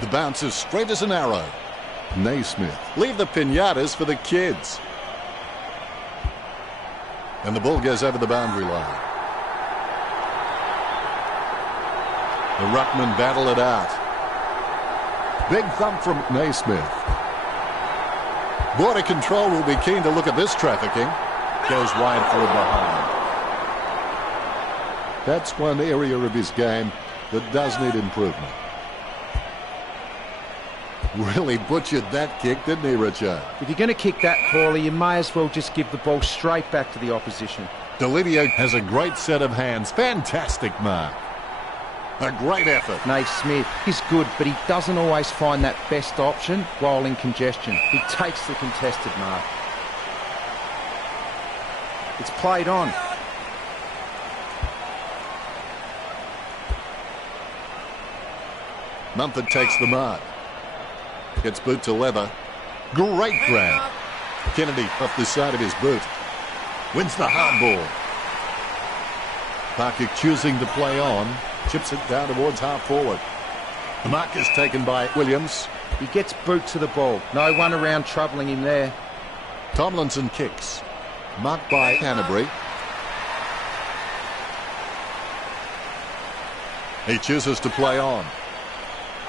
The bounce is straight as an arrow. Naismith. Leave the pinatas for the kids. And the ball goes over the boundary line. The ruckman battle it out. Big thump from Naismith. Border control will be keen to look at this trafficking. Goes wide forward behind. That's one area of his game that does need improvement. Really butchered that kick, didn't he, Richard? If you're going to kick that poorly, you may as well just give the ball straight back to the opposition. Delidio has a great set of hands. Fantastic mark. A great effort. Naismith is good, but he doesn't always find that best option while in congestion. He takes the contested mark. It's played on. Mumford takes the mark. Gets boot to leather. Great grab. Kennedy off the side of his boot. Wins the hard ball. Parker choosing to play on. Chips it down towards half forward. The mark is taken by Williams. He gets boot to the ball. No one around troubling him there. Tomlinson kicks. Marked by Canterbury. He chooses to play on.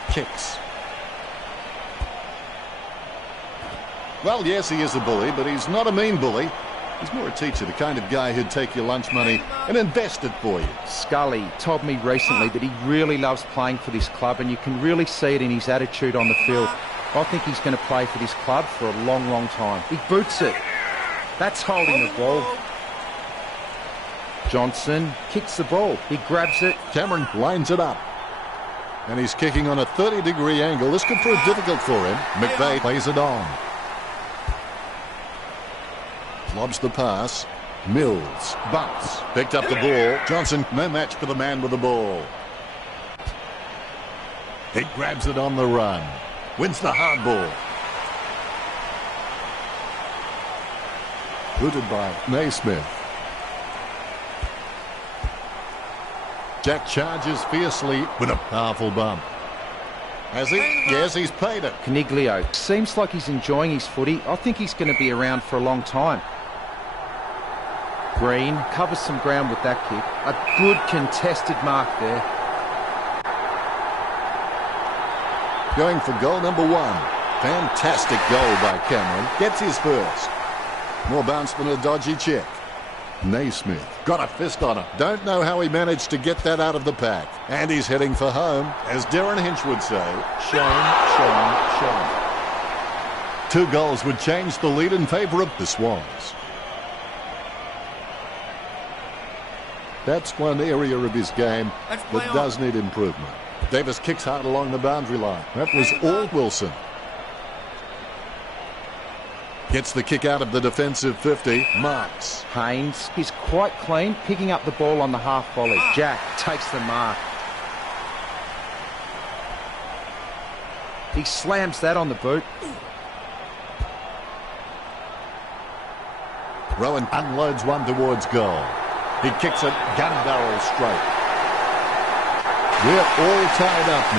Kicks. Well, yes, he is a bully, but he's not a mean bully. He's more a teacher, the kind of guy who'd take your lunch money and invest it for you. Scully told me recently that he really loves playing for this club, and you can really see it in his attitude on the field. I think he's going to play for this club for a long, long time. He boots it. That's holding the ball. Johnson kicks the ball. He grabs it. Cameron lines it up. And he's kicking on a 30-degree angle. This could prove difficult for him. McVeigh plays it on. Lobs the pass. Mills bumps. Picked up the ball. Johnson, no match for the man with the ball. He grabs it on the run. Wins the hard ball. Booted by Naismith. Jack charges fiercely with a powerful bump. Has he? Yes, he's paid it. Caniglio seems like he's enjoying his footy. I think he's going to be around for a long time. Green covers some ground with that kick. A good contested mark there. Going for goal number 1. Fantastic goal by Cameron. Gets his first. More bounce than a dodgy check. Naismith got a fist on it. Don't know how he managed to get that out of the pack. And he's heading for home. As Darren Hinch would say, shame, shame, shame. 2 goals would change the lead in favour of the Swans. That's one area of his game that does need improvement. Davis kicks hard along the boundary line. That was all Wilson. Gets the kick out of the defensive 50. Marks. Haynes is quite clean, picking up the ball on the half volley. Jack takes the mark. He slams that on the boot. Rowan unloads one towards goal. He kicks it gun barrel straight. We're all tied up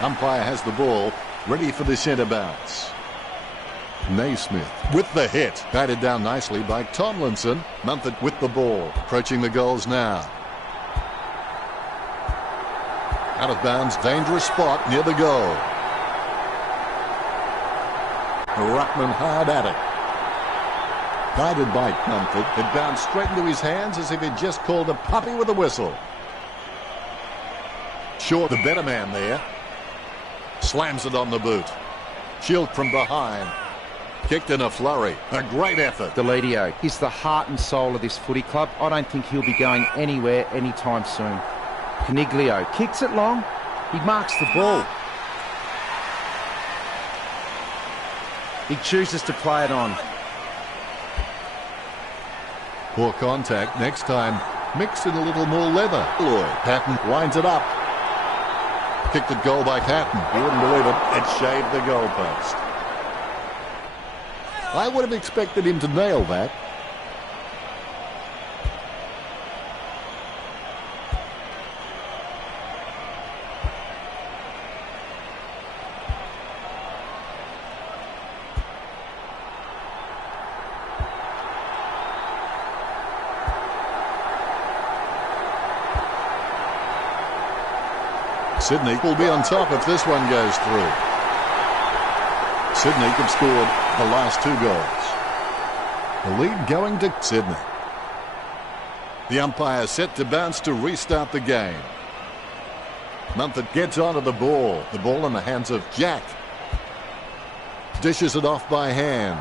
now. Umpire has the ball, ready for the centre bounce. Naismith with the hit. Batted down nicely by Tomlinson. Mumford with the ball. Approaching the goals now. Out of bounds, dangerous spot near the goal. The ruckman hard at it. Guided by Mumford, it bounced straight into his hands as if he'd just called a puppy with a whistle. Short, the better man there. Slams it on the boot. Shield from behind. Kicked in a flurry. A great effort. Delidio is the heart and soul of this footy club. I don't think he'll be going anywhere anytime soon. Caniglio kicks it long. He marks the ball. He chooses to play it on. Poor contact. Next time, mix in a little more leather. Lloyd Patton winds it up. Kicked at goal by Patton. You wouldn't believe it. It shaved the goalpost. I would have expected him to nail that. Sydney will be on top if this one goes through. Sydney have scored the last 2 goals. The lead going to Sydney. The umpire set to bounce to restart the game. Mumford gets onto the ball. The ball in the hands of Jack. Dishes it off by hand.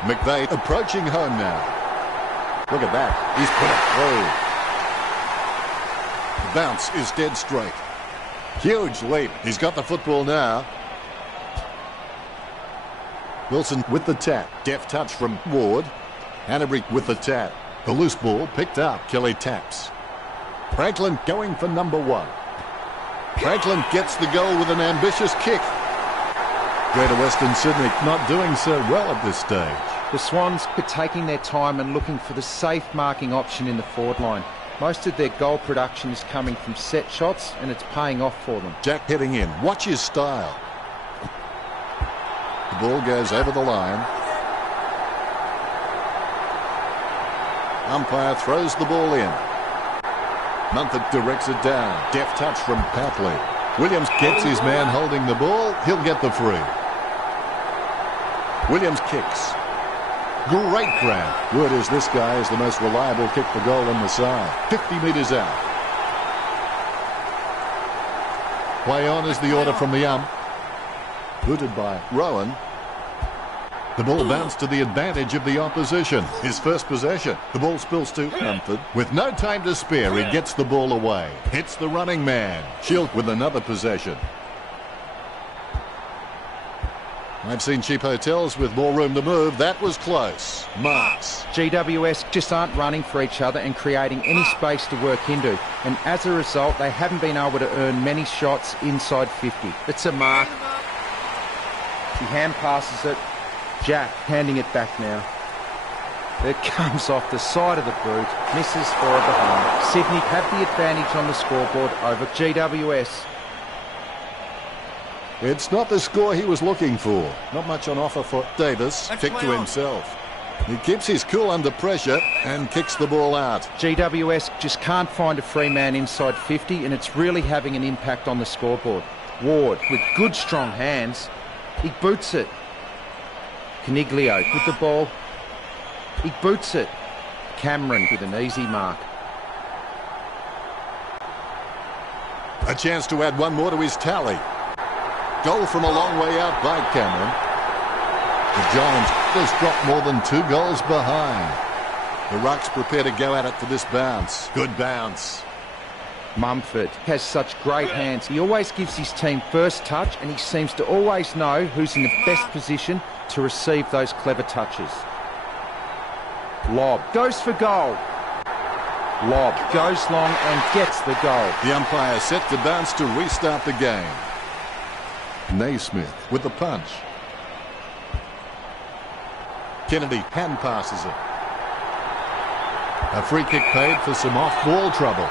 McVeigh approaching home now. Look at that. He's put it through. The bounce is dead straight. Huge leap. He's got the football now. Wilson with the tap. Deft touch from Ward. Hanbury with the tap. The loose ball picked up. Kelly taps. Franklin going for number 1. Franklin gets the goal with an ambitious kick. Greater Western Sydney not doing so well at this stage. The Swans are taking their time and looking for the safe marking option in the forward line. Most of their goal production is coming from set shots, and it's paying off for them. Jack heading in. Watch his style. The ball goes over the line. Umpire throws the ball in. Mumford directs it down. Deft touch from Patley. Williams gets his man holding the ball. He'll get the free. Williams kicks. Great grab. Word is this guy is the most reliable kick for goal on the side. 50 metres out. Play on is the order from the ump. Booted by Rowan. The ball bounced to the advantage of the opposition. His first possession. The ball spills to Mumford. With no time to spare, he gets the ball away. Hits the running man. Shield with another possession. I've seen cheap hotels with more room to move. That was close. Marks. GWS just aren't running for each other and creating any space to work into. And as a result, they haven't been able to earn many shots inside 50. It's a mark. He hand passes it. Jack handing it back now. It comes off the side of the boot. Misses for a behind. Sydney have the advantage on the scoreboard over GWS. It's not the score he was looking for. Not much on offer for Davis. Kick to himself. He keeps his cool under pressure and kicks the ball out. GWS just can't find a free man inside 50, and it's really having an impact on the scoreboard. Ward with good strong hands. He boots it. Caniglio with the ball. He boots it. Cameron with an easy mark. A chance to add one more to his tally. Goal from a long way out by Cameron. The Giants just dropped more than 2 goals behind. The Rucks prepare to go at it for this bounce. Good bounce. Mumford has such great hands. He always gives his team first touch, and he seems to always know who's in the best position to receive those clever touches. Lob goes for goal. Lob goes long and gets the goal. The umpire set to bounce to restart the game. Naismith with the punch. Kennedy hand passes it. A free kick paid for some off-ball trouble.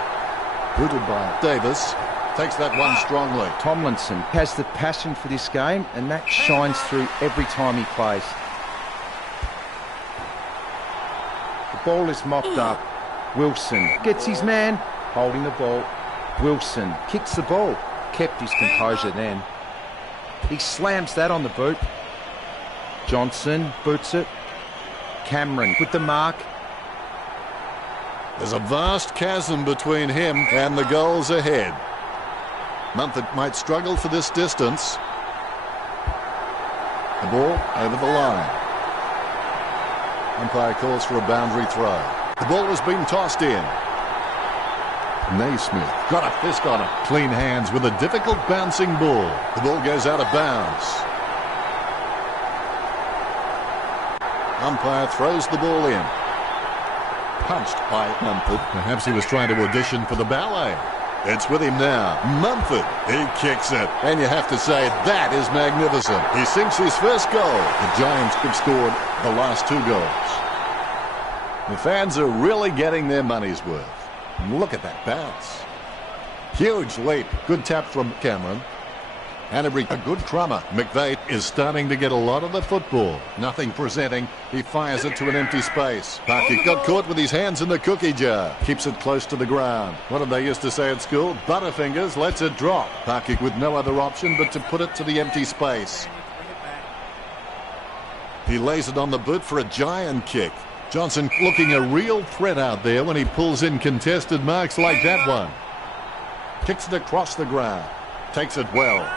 Booted by Davis. Takes that one strongly. Tomlinson has the passion for this game, and that shines through every time he plays. The ball is mopped up. Wilson gets his man holding the ball. Wilson kicks the ball. Kept his composure then. He slams that on the boot. Johnson boots it. Cameron with the mark. There's a vast chasm between him and the goals ahead. Mumford might struggle for this distance. The ball over the line. Umpire calls for a boundary throw. The ball has been tossed in. Naismith got a fist on it. Clean hands with a difficult bouncing ball. The ball goes out of bounds. Umpire throws the ball in. Punched by Mumford. Perhaps he was trying to audition for the ballet. It's with him now. Mumford. He kicks it. And you have to say, that is magnificent. He sinks his first goal. The Giants have scored the last 2 goals. The fans are really getting their money's worth. Look at that bounce. Huge leap. Good tap from Cameron. Hanbury, a good crummer. McVeigh is starting to get a lot of the football. Nothing presenting. He fires it to an empty space. Parky got caught with his hands in the cookie jar. Keeps it close to the ground. What did they used to say at school? Butterfingers lets it drop. Parky with no other option but to put it to the empty space. He lays it on the boot for a giant kick. Johnson looking a real threat out there when he pulls in contested marks like that one. Kicks it across the ground. Takes it well.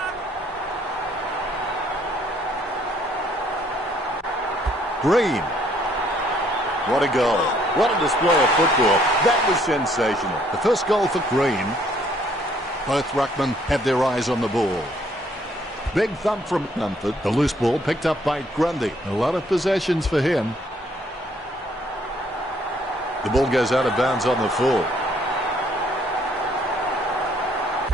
Green. What a goal. What a display of football. That was sensational. The first goal for Green. Both ruckmen have their eyes on the ball. Big thump from Mumford. The loose ball picked up by Grundy. A lot of possessions for him. The ball goes out of bounds on the full.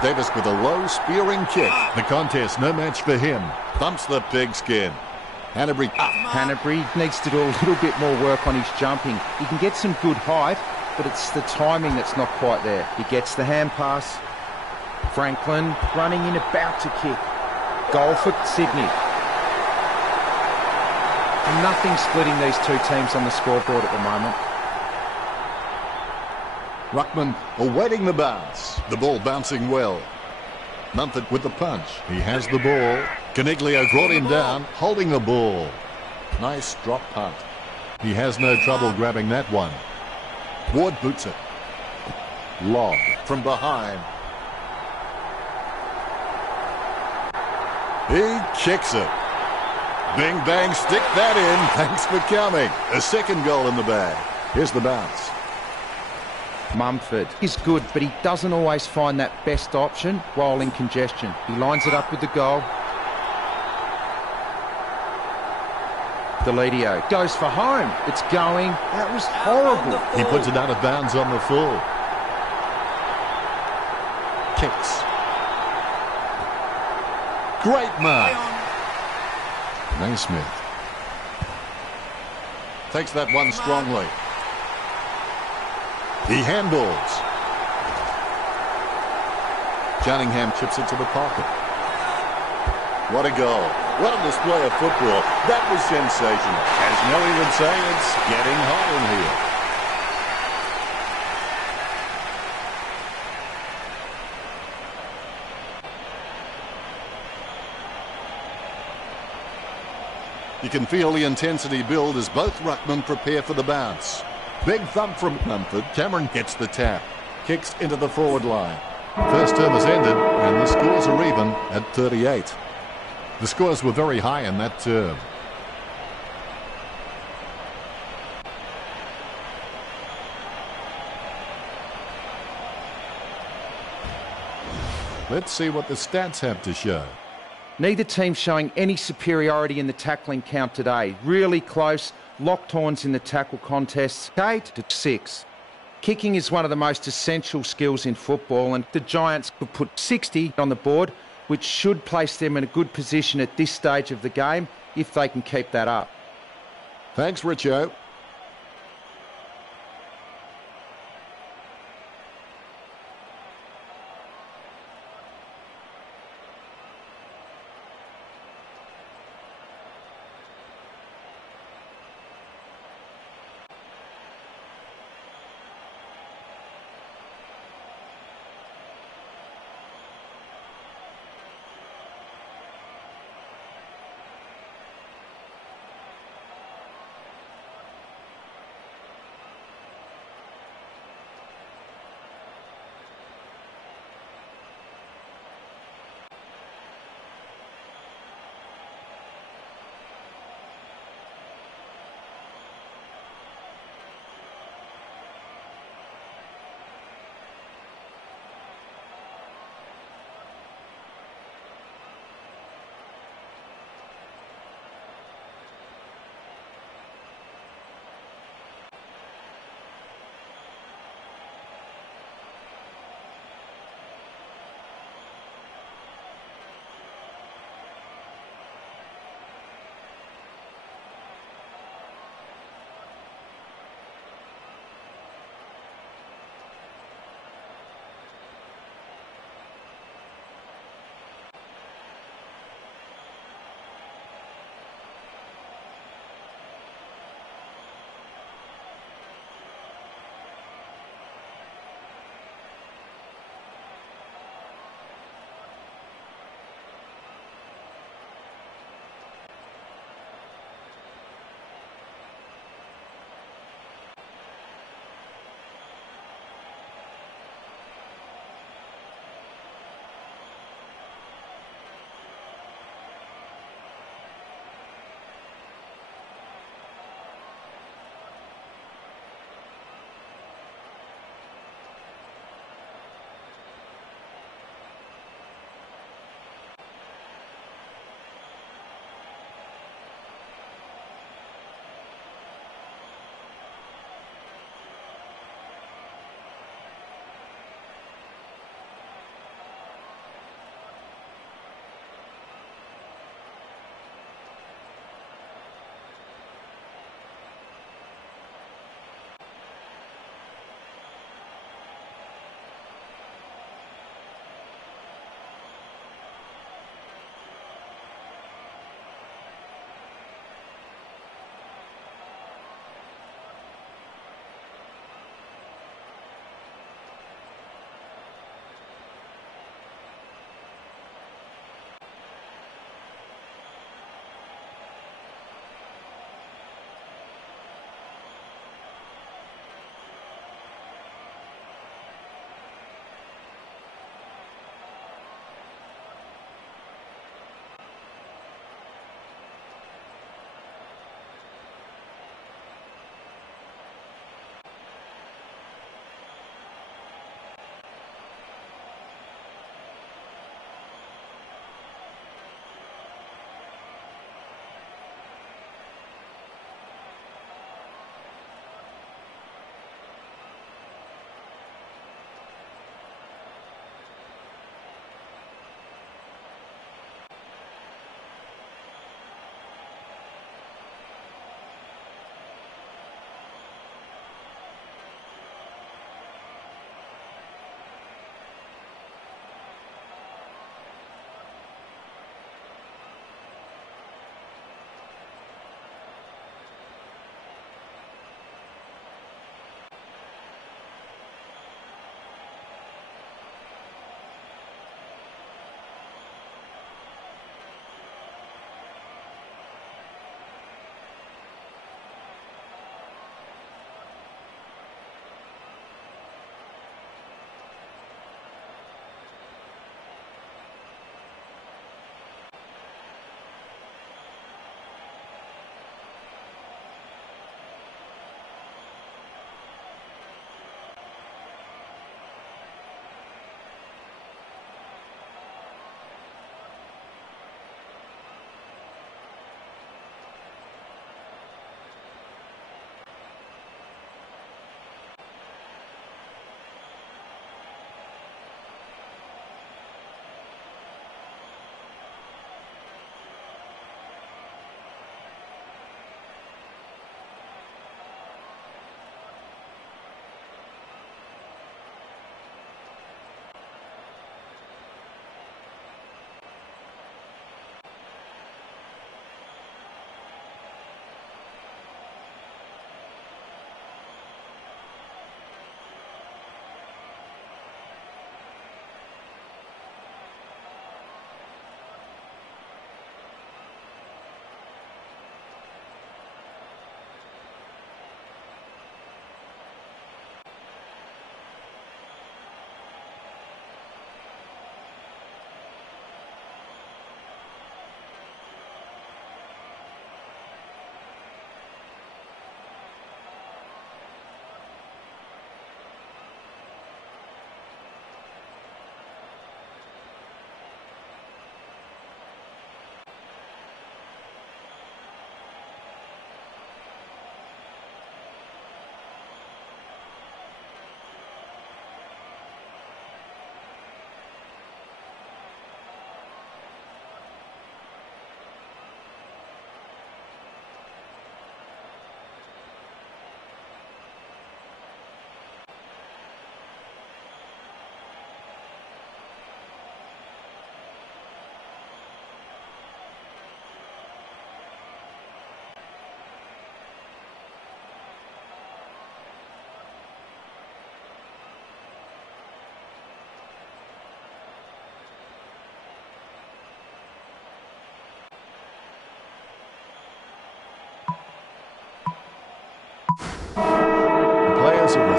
Davis with a low spearing kick. The contest, no match for him. Thumps the pigskin. Hanbury needs to do a little bit more work on his jumping. He can get some good height, but it's the timing that's not quite there. He gets the hand pass. Franklin running in, about to kick. Goal for Sydney. Nothing splitting these two teams on the scoreboard at the moment. Ruckman awaiting the bounce. The ball bouncing well. Mumford with the punch. He has the ball. Caniglio brought him down, holding the ball. Nice drop punt. He has no trouble grabbing that one. Ward boots it. Lob from behind. He kicks it. Bing bang, stick that in. Thanks for coming. A second goal in the bag. Here's the bounce. Mumford is good, but he doesn't always find that best option while in congestion. He lines it up with the goal. Deledio goes for home. It's going. That was horrible. He puts it out of bounds on the full. Kicks. Great mark. Naismith takes that one strongly. He handballs. Cunningham chips it to the pocket. What a goal. What a display of football. That was sensational. As Nelly would say, it's getting hot in here. You can feel the intensity build as both ruckmen prepare for the bounce. Big thump from Mumford. Cameron gets the tap. Kicks into the forward line. First term has ended and the scores are even at 38. The scores were very high in that term. Let's see what the stats have to show. Neither team showing any superiority in the tackling count today. Really close. Locked horns in the tackle contests, 8-6. Kicking is one of the most essential skills in football, and the Giants could put 60 on the board, which should place them in a good position at this stage of the game if they can keep that up. Thanks, Richo.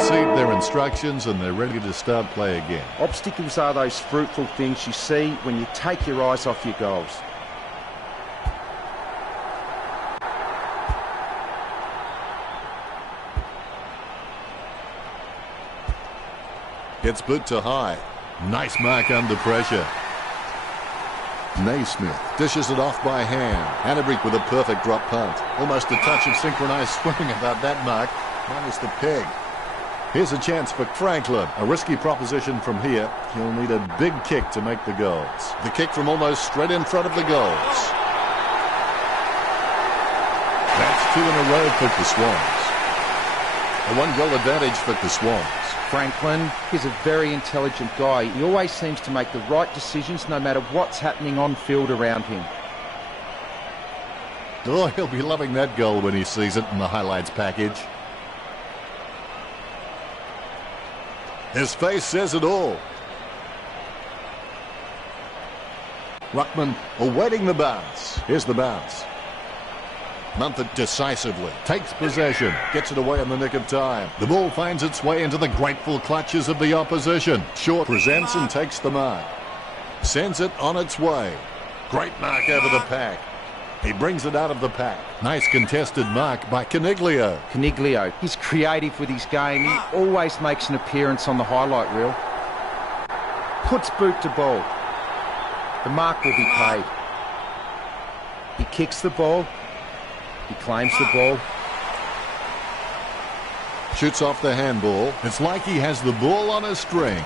received their instructions and they're ready to start play again. Obstacles are those fruitful things you see when you take your eyes off your goals. Gets boot to high. Nice mark under pressure. Naismith dishes it off by hand. Hannebrink with a perfect drop punt. Almost a touch of synchronised swimming about that mark, minus the peg. Here's a chance for Franklin. A risky proposition from here. He'll need a big kick to make the goals. The kick from almost straight in front of the goals. That's 2 in a row for the Swans. A 1-goal advantage for the Swans. Franklin, he's a very intelligent guy. He always seems to make the right decisions no matter what's happening on field around him. Oh, he'll be loving that goal when he sees it in the highlights package. His face says it all. Ruckman awaiting the bounce. Here's the bounce. Mumford decisively takes possession, gets it away in the nick of time. The ball finds its way into the grateful clutches of the opposition. Short presents and takes the mark. Sends it on its way. Great mark over the pack. He brings it out of the pack. Nice contested mark by Caniglio. Caniglio, he's creative with his game. He always makes an appearance on the highlight reel. Puts boot to ball. The mark will be paid. He kicks the ball. He claims the ball. Shoots off the handball. It's like he has the ball on a string.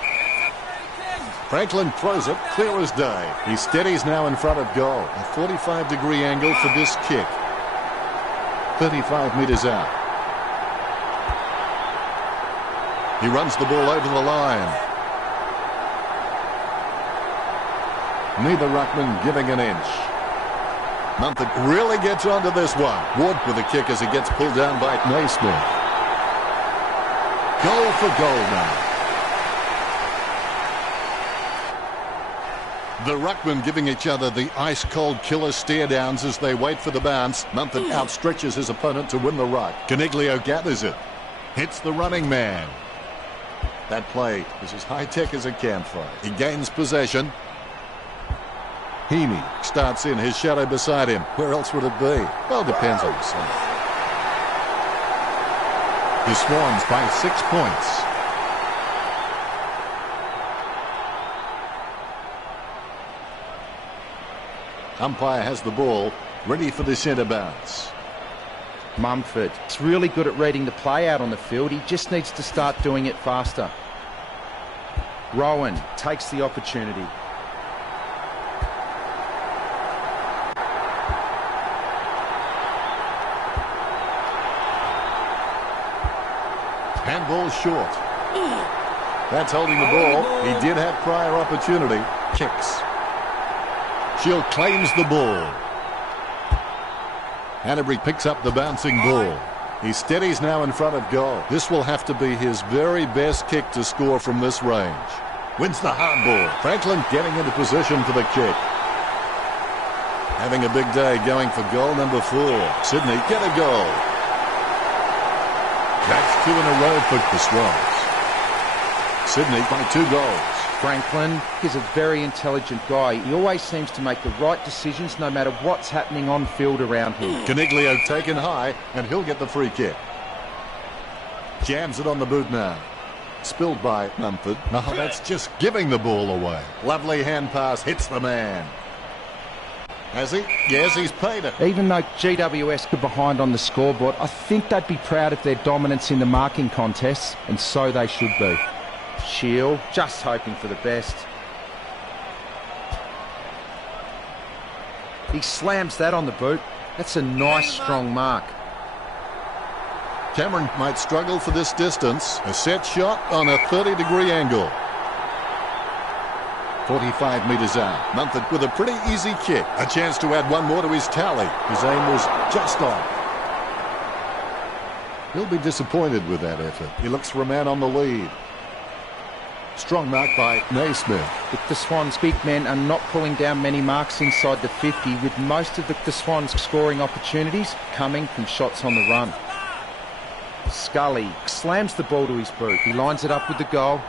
Franklin throws it clear as day. He steadies now in front of goal. A 45-degree angle for this kick. 35 metres out. He runs the ball over the line. Neither ruckman giving an inch. Mumford really gets onto this one. Ward with a kick as he gets pulled down by Naismith. Goal for goal now. The ruckmen giving each other the ice-cold killer stare-downs as they wait for the bounce. Mumford outstretches his opponent to win the ruck. Caniglio gathers it. Hits the running man. That play is as high-tech as a campfire. He gains possession. Heaney starts in, his shadow beside him. Where else would it be? Well, depends on the side. The Swans by 6 points. Umpire has the ball, ready for the centre bounce. Mumford is really good at reading the play out on the field. He just needs to start doing it faster. Rowan takes the opportunity. Handball short. That's holding the ball. He did have prior opportunity. Kicks. Shield claims the ball. Hannebrink picks up the bouncing ball. He steadies now in front of goal. This will have to be his very best kick to score from this range. Wins the hardball. Franklin getting into position for the kick. Having a big day going for goal number 4. Sydney get a goal. That's 2 in a row for the Swans. Sydney by 2 goals. Franklin, he's a very intelligent guy. He always seems to make the right decisions no matter what's happening on field around him. Caniglio taken high, and he'll get the free kick. Jams it on the boot now. Spilled by Mumford. Oh, that's just giving the ball away. Lovely hand pass, hits the man. Has he? Yes, he's paid it. Even though GWS are behind on the scoreboard, I think they'd be proud of their dominance in the marking contests, and so they should be. Shield, just hoping for the best. He slams that on the boot. That's a nice, strong mark. Cameron might struggle for this distance. A set shot on a 30-degree angle. 45 metres out. Mumford with a pretty easy kick. A chance to add one more to his tally. His aim was just off. He'll be disappointed with that effort. He looks for a man on the lead. Strong mark by Naismith. But the Swans' big men are not pulling down many marks inside the 50, with most of the Swans' scoring opportunities coming from shots on the run. Scully slams the ball to his boot. He lines it up with the goal.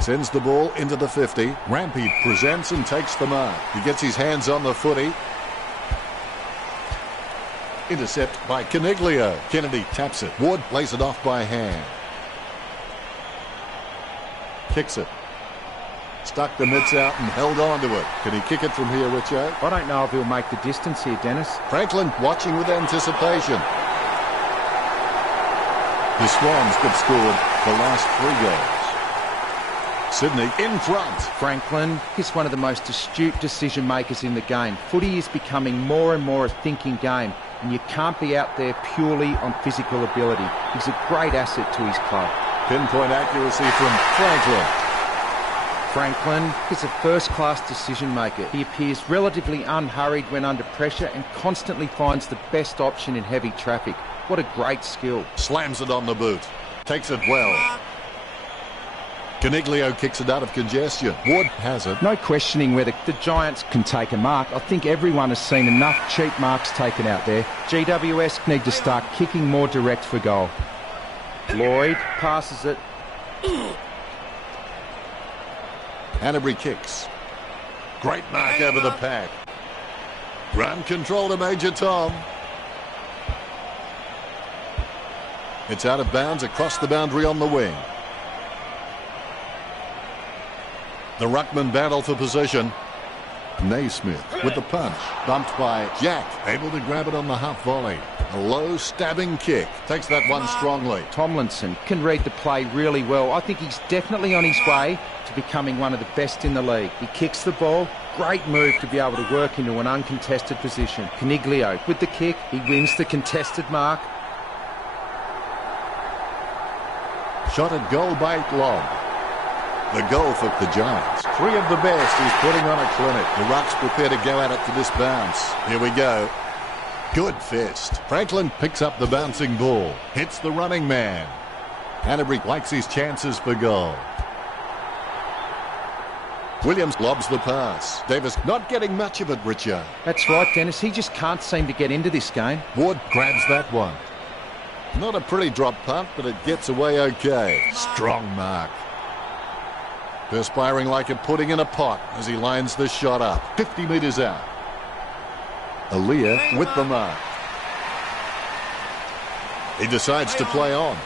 Sends the ball into the 50. Rampy presents and takes the mark. He gets his hands on the footy. Intercept by Caniglio. Kennedy taps it. Ward plays it off by hand. Kicks it. Stuck the mitts out and held on to it. Can he kick it from here, Richo? I don't know if he'll make the distance here, Dennis. Franklin watching with anticipation. The Swans have scored the last 3 goals. Sydney in front. Franklin is one of the most astute decision makers in the game. Footy is becoming more and more a thinking game, and you can't be out there purely on physical ability. He's a great asset to his club. Pinpoint accuracy from Franklin. Franklin is a first-class decision maker. He appears relatively unhurried when under pressure and constantly finds the best option in heavy traffic. What a great skill. Slams it on the boot. Takes it well. Caniglio kicks it out of congestion. Ward has it. No questioning whether the Giants can take a mark. I think everyone has seen enough cheap marks taken out there. GWS need to start kicking more direct for goal. Lloyd passes it. Hanbury kicks. Great mark over the pack. Run control to Major Tom. It's out of bounds across the boundary on the wing. The ruckman battle for position. Naismith with the punch. Bumped by Jack. Able to grab it on the half volley. A low stabbing kick. Takes that one strongly. Tomlinson can read the play really well. I think he's definitely on his way to becoming one of the best in the league. He kicks the ball. Great move to be able to work into an uncontested position. Caniglio with the kick. He wins the contested mark. Shot at goal by Lobb. The goal for the Giants. 3 of the best. He's putting on a clinic. The Rucks prepare to go at it to this bounce. Here we go. Good fist. Franklin picks up the bouncing ball. Hits the running man. Hanbury likes his chances for goal. Williams lobs the pass. Davis not getting much of it, Richard. That's right, Dennis. He just can't seem to get into this game. Ward grabs that one. Not a pretty drop punt, but it gets away okay. Strong mark. Perspiring like a pudding in a pot as he lines the shot up. 50 metres out. Aaliyah with the mark. He decides to play on.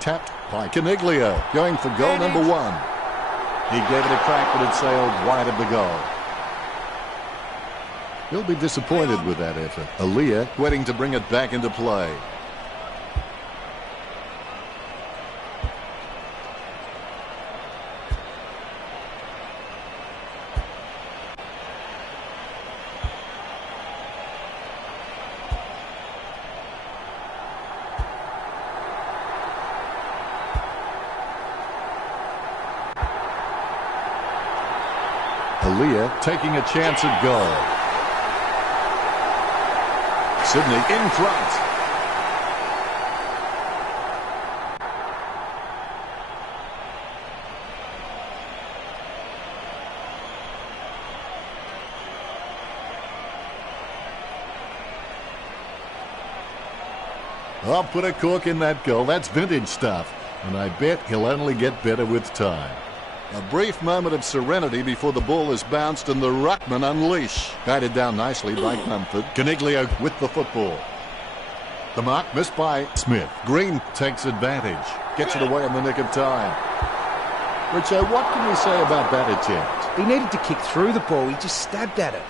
Tapped by Caniglio. Going for goal number 1. He gave it a crack, but it sailed wide of the goal. He'll be disappointed with that effort. Aaliyah waiting to bring it back into play. Aaliyah taking a chance at goal. Sydney in front. I'll put a cork in that goal. That's vintage stuff. And I bet he'll only get better with time. A brief moment of serenity before the ball is bounced and the ruckman unleash. Guided down nicely by Mumford. Caniglio with the football. The mark missed by Smith. Green takes advantage. Gets it away in the nick of time. Richo, what can we say about that attempt? He needed to kick through the ball. He just stabbed at it.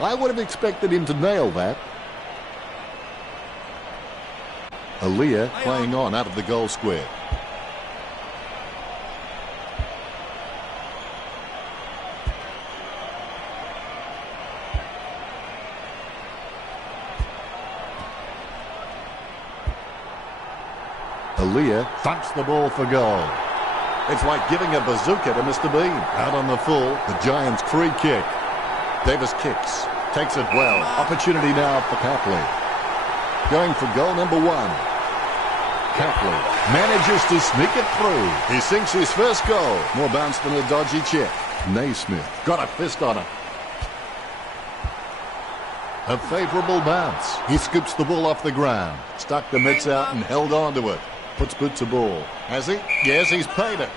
I would have expected him to nail that. Aaliyah playing on out of the goal square. Aaliyah thumps the ball for goal. It's like giving a bazooka to Mr. Bean. Out on the full, the Giants' free kick. Davis kicks. Takes it well. Opportunity now for Papley. Going for goal number 1. Capley manages to sneak it through. He sinks his first goal. More bounce than a dodgy check. Naismith got a fist on it. A favourable bounce. He scoops the ball off the ground. Stuck the mitts out and held on to it. Puts boot to ball. Has he? Yes, he's paid it.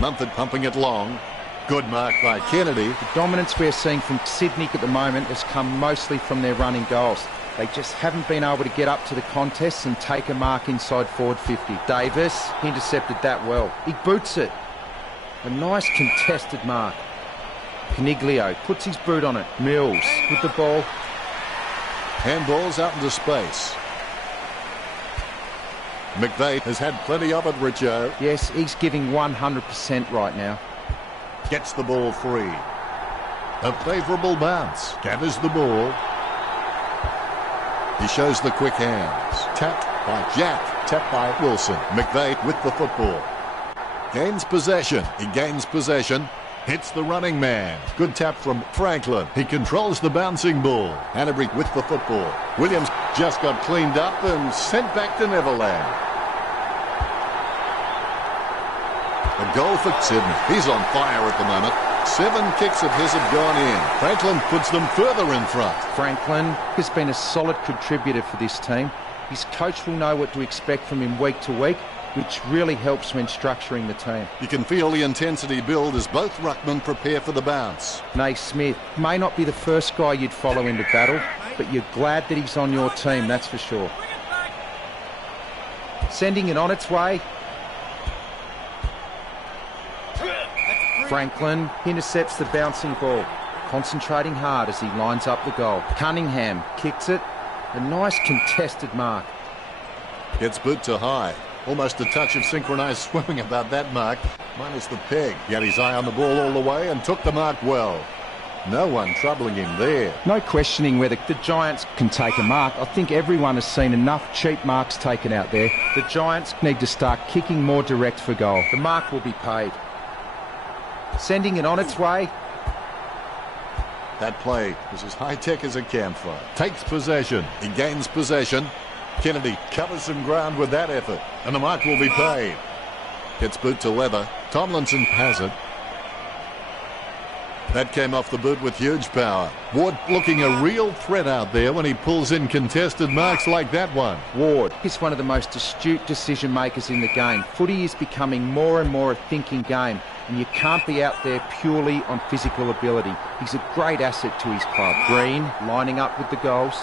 Mumford pumping it long. Good mark by Kennedy. The dominance we're seeing from Sydney at the moment has come mostly from their running goals. They just haven't been able to get up to the contests and take a mark inside forward 50. Davis intercepted that well. He boots it. A nice contested mark. Caniglio puts his boot on it. Mills with the ball. Handballs out into space. McVeigh has had plenty of it, Richo. Yes, he's giving 100% right now. Gets the ball free. A favourable bounce. Gathers the ball. He shows the quick hands. Tapped by Jack. Tapped by Wilson. McVeigh with the football. Gains possession. He gains possession. Hits the running man. Good tap from Franklin. He controls the bouncing ball. Hanbury with the football. Williams just got cleaned up and sent back to Neverland. A goal for Sydney. He's on fire at the moment. 7 kicks of his have gone in. Franklin puts them further in front. Franklin has been a solid contributor for this team. His coach will know what to expect from him week to week, which really helps when structuring the team. You can feel the intensity build as both ruckmen prepare for the bounce. Naismith may not be the first guy you'd follow into battle, but you're glad that he's on your team, that's for sure. Sending it on its way. Franklin intercepts the bouncing ball, concentrating hard as he lines up the goal. Cunningham kicks it. A nice contested mark. Gets boot to high. Almost a touch of synchronised swimming about that mark. Minus the peg. He had his eye on the ball all the way and took the mark well. No one troubling him there. No questioning whether the Giants can take a mark. I think everyone has seen enough cheap marks taken out there. The Giants need to start kicking more direct for goal. The mark will be paid. Sending it on its way. That play was as high-tech as a campfire. Takes possession. He gains possession. Kennedy covers some ground with that effort. And the mark will be paid. Gets boot to leather. Tomlinson has it. That came off the boot with huge power. Ward looking a real threat out there when he pulls in contested marks like that one. Ward is one of the most astute decision makers in the game. Footy is becoming more and more a thinking game, and you can't be out there purely on physical ability. He's a great asset to his club. Green lining up with the goals.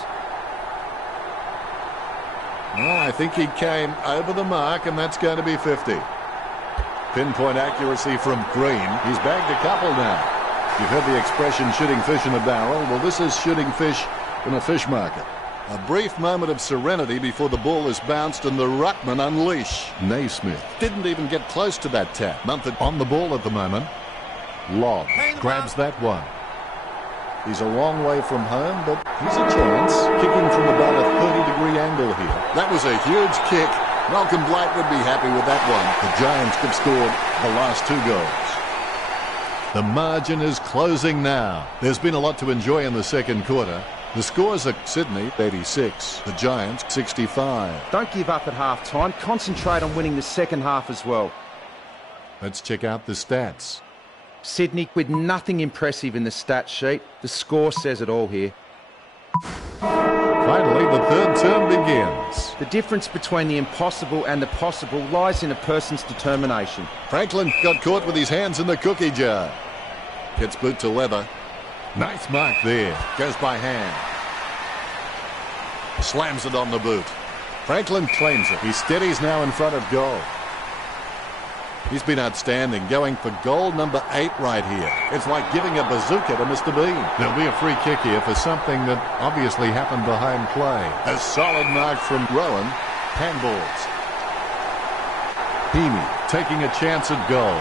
Well, I think he came over the mark, and that's going to be 50. Pinpoint accuracy from Green. He's bagged a couple now. You've heard the expression shooting fish in a barrel. Well, this is shooting fish in a fish market. A brief moment of serenity before the ball is bounced and the ruckman unleash. Naismith didn't even get close to that tap. Mumford on the ball at the moment. Lobb grabs that one. He's a long way from home, but he's a chance. Kicking from about a 30-degree angle here. That was a huge kick. Malcolm Blight would be happy with that one. The Giants have scored the last 2 goals. The margin is closing now. There's been a lot to enjoy in the second quarter. The scores are Sydney 86, the Giants 65. Don't give up at half-time. Concentrate on winning the second half as well. Let's check out the stats. Sydney with nothing impressive in the stat sheet. The score says it all here. Finally, the third term begins. The difference between the impossible and the possible lies in a person's determination. Franklin got caught with his hands in the cookie jar. Gets boot to leather. Nice mark there. Goes by hand. Slams it on the boot. Franklin claims it. He steadies now in front of goal. He's been outstanding, going for goal number 8 right here. It's like giving a bazooka to Mr. Bean. There'll be a free kick here for something that obviously happened behind play. A solid mark from Rowan. Handballs. Heaney taking a chance at goal.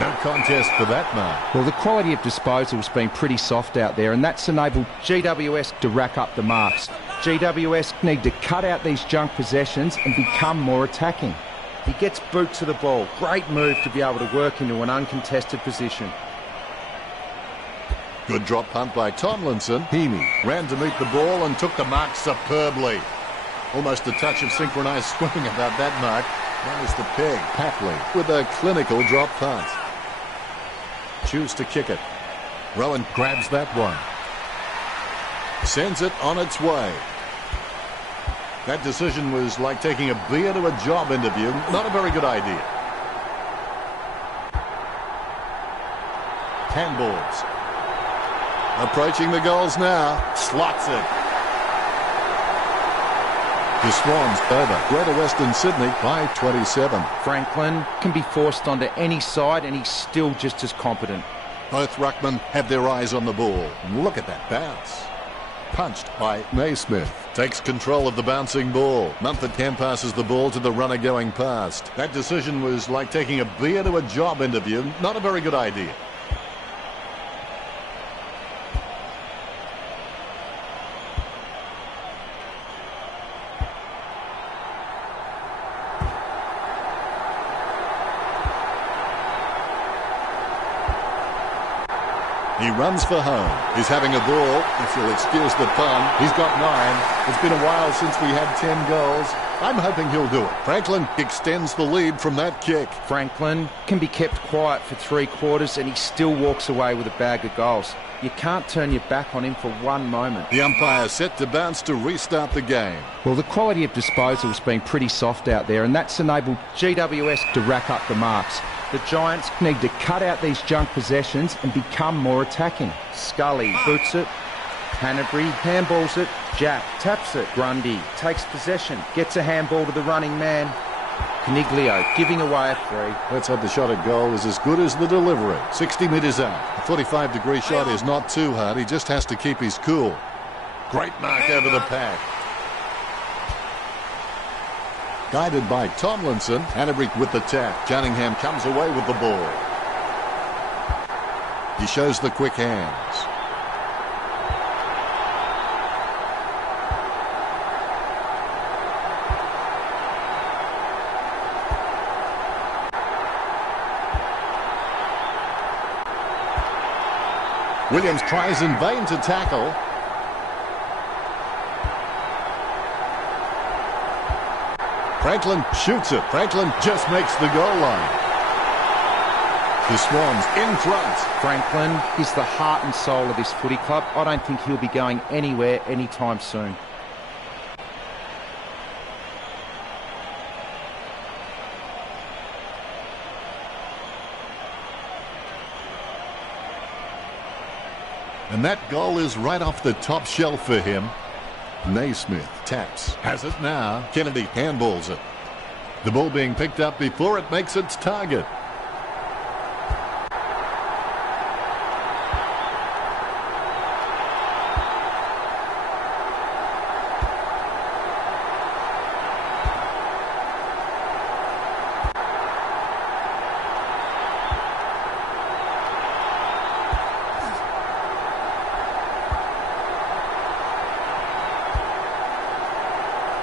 No contest for that mark. Well, the quality of disposal's been pretty soft out there, and that's enabled GWS to rack up the marks. GWS need to cut out these junk possessions and become more attacking. He gets boot to the ball. Great move to be able to work into an uncontested position. Good drop punt by Tomlinson. Heaney ran to meet the ball and took the mark superbly. Almost a touch of synchronised swimming about that mark. Minus the peg. Patley with a clinical drop punt. Choose to kick it. Rowan grabs that one. Sends it on its way. That decision was like taking a beer to a job interview. Not a very good idea. Handballs. Approaching the goals now. Slots it. The Swans over Greater Western Sydney by 27. Franklin can be forced onto any side and he's still just as competent. Both ruckmen have their eyes on the ball. And look at that bounce. Punched by Naismith. Takes control of the bouncing ball. Mumford Camp passes the ball to the runner going past. That decision was like taking a beer to a job interview. Not a very good idea. He runs for home. He's having a ball. If you'll excuse the pun, he's got 9. It's been a while since we had 10 goals. I'm hoping he'll do it. Franklin extends the lead from that kick. Franklin can be kept quiet for 3 quarters and he still walks away with a bag of goals. You can't turn your back on him for one moment. The umpire set to bounce to restart the game. Well, the quality of disposal's been pretty soft out there and that's enabled GWS to rack up the marks. The Giants need to cut out these junk possessions and become more attacking. Scully boots it. Hanbury handballs it. Jack taps it. Grundy takes possession. Gets a handball to the running man. Caniglio giving away a 3. Let's hope the shot at goal is as good as the delivery. 60 metres out. A 45-degree shot is not too hard. He just has to keep his cool. Great mark over the pack. Guided by Tomlinson. Hanbury with the tap. Junningham comes away with the ball. He shows the quick hands. Williams tries in vain to tackle. Franklin shoots it. Franklin just makes the goal line. The Swans in front. Franklin is the heart and soul of this footy club. I don't think he'll be going anywhere anytime soon. And that goal is right off the top shelf for him. Naismith taps. Has it now. Kennedy handballs it. The ball being picked up before it makes its target.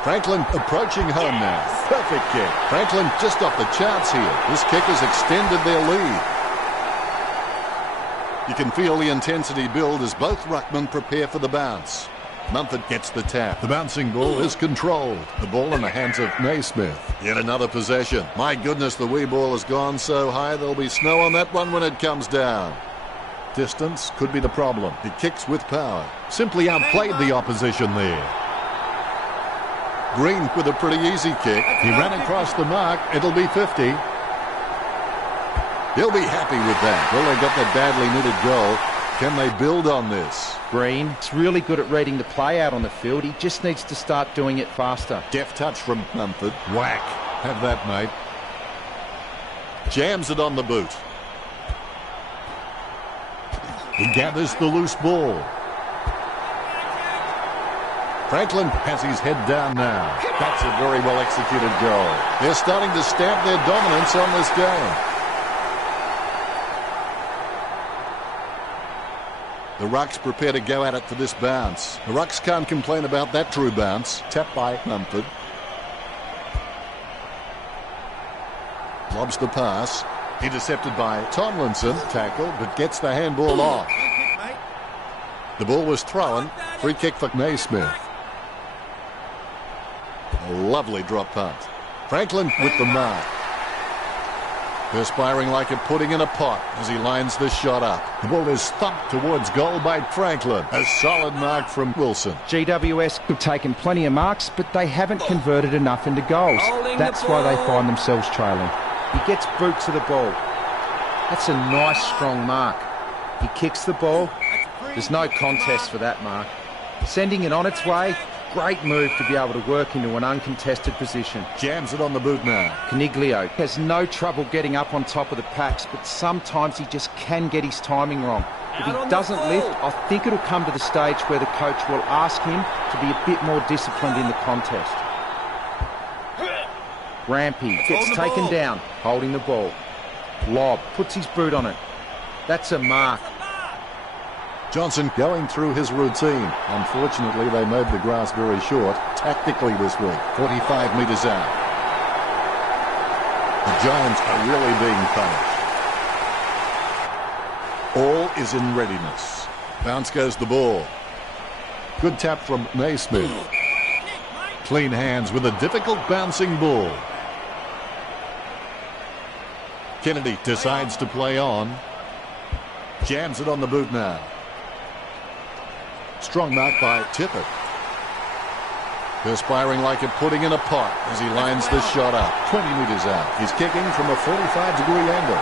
Franklin approaching home now. Perfect kick. Franklin just off the charts here. This kick has extended their lead. You can feel the intensity build as both ruckmen prepare for the bounce. Mumford gets the tap. The bouncing ball is controlled. The ball in the hands of Naismith. Yet another possession. My goodness, the wee ball has gone so high there'll be snow on that one when it comes down. Distance could be the problem. It kicks with power. Simply outplayed the opposition there. Green with a pretty easy kick. He ran across the mark. It'll be 50. He'll be happy with that. Well, they got that badly needed goal. Can they build on this? Green is really good at reading the play out on the field. He just needs to start doing it faster. Deft touch from Mumford. Whack. Have that, mate. Jams it on the boot. He gathers the loose ball. Franklin has his head down now. That's a very well executed goal. They're starting to stamp their dominance on this game. The Rucks prepare to go at it for this bounce. The Rucks can't complain about that true bounce. Tapped by Mumford. Lobs the pass. Intercepted by Tomlinson. Tackle, but gets the handball off. The ball was thrown. Free kick for Naismith. A lovely drop punt. Franklin with the mark. Perspiring like a pudding in a pot as he lines the shot up. The ball is thumped towards goal by Franklin. A solid mark from Wilson. GWS have taken plenty of marks, but they haven't converted enough into goals. That's why they find themselves trailing. He gets boot to the ball. That's a nice, strong mark. He kicks the ball. There's no contest for that mark. Sending it on its way. Great move to be able to work into an uncontested position. Jams it on the boot now. Caniglio has no trouble getting up on top of the packs, but sometimes he just can get his timing wrong. If he doesn't lift, I think it'll come to the stage where the coach will ask him to be a bit more disciplined in the contest. Rampy gets taken down, holding the ball. Lob, puts his boot on it. That's a mark. Johnson going through his routine. Unfortunately, they made the grass very short tactically this week. 45 metres out. The Giants are really being punished. All is in readiness. Bounce goes the ball. Good tap from Naismith. Clean hands with a difficult bouncing ball. Kennedy decides to play on. Jams it on the boot now. Strong mark by Tippett. Perspiring like a pudding in a pot as he lines the shot up. 20 metres out. He's kicking from a 45-degree angle.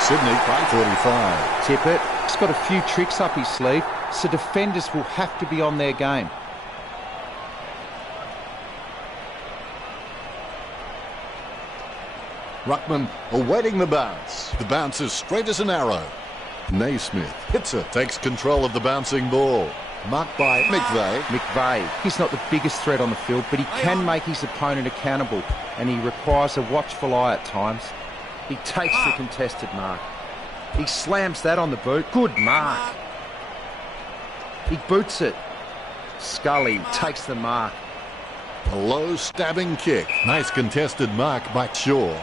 Sydney by 45. Tippett has got a few tricks up his sleeve, so defenders will have to be on their game. Ruckman awaiting the bounce. The bounce is straight as an arrow. Naismith hits it, takes control of the bouncing ball. Marked by McVeigh. He's not the biggest threat on the field, but he can make his opponent accountable, and he requires a watchful eye at times. He takes the contested mark. He slams that on the boot. Good mark. He boots it. Scully takes the mark. A low stabbing kick. Nice contested mark by Shaw.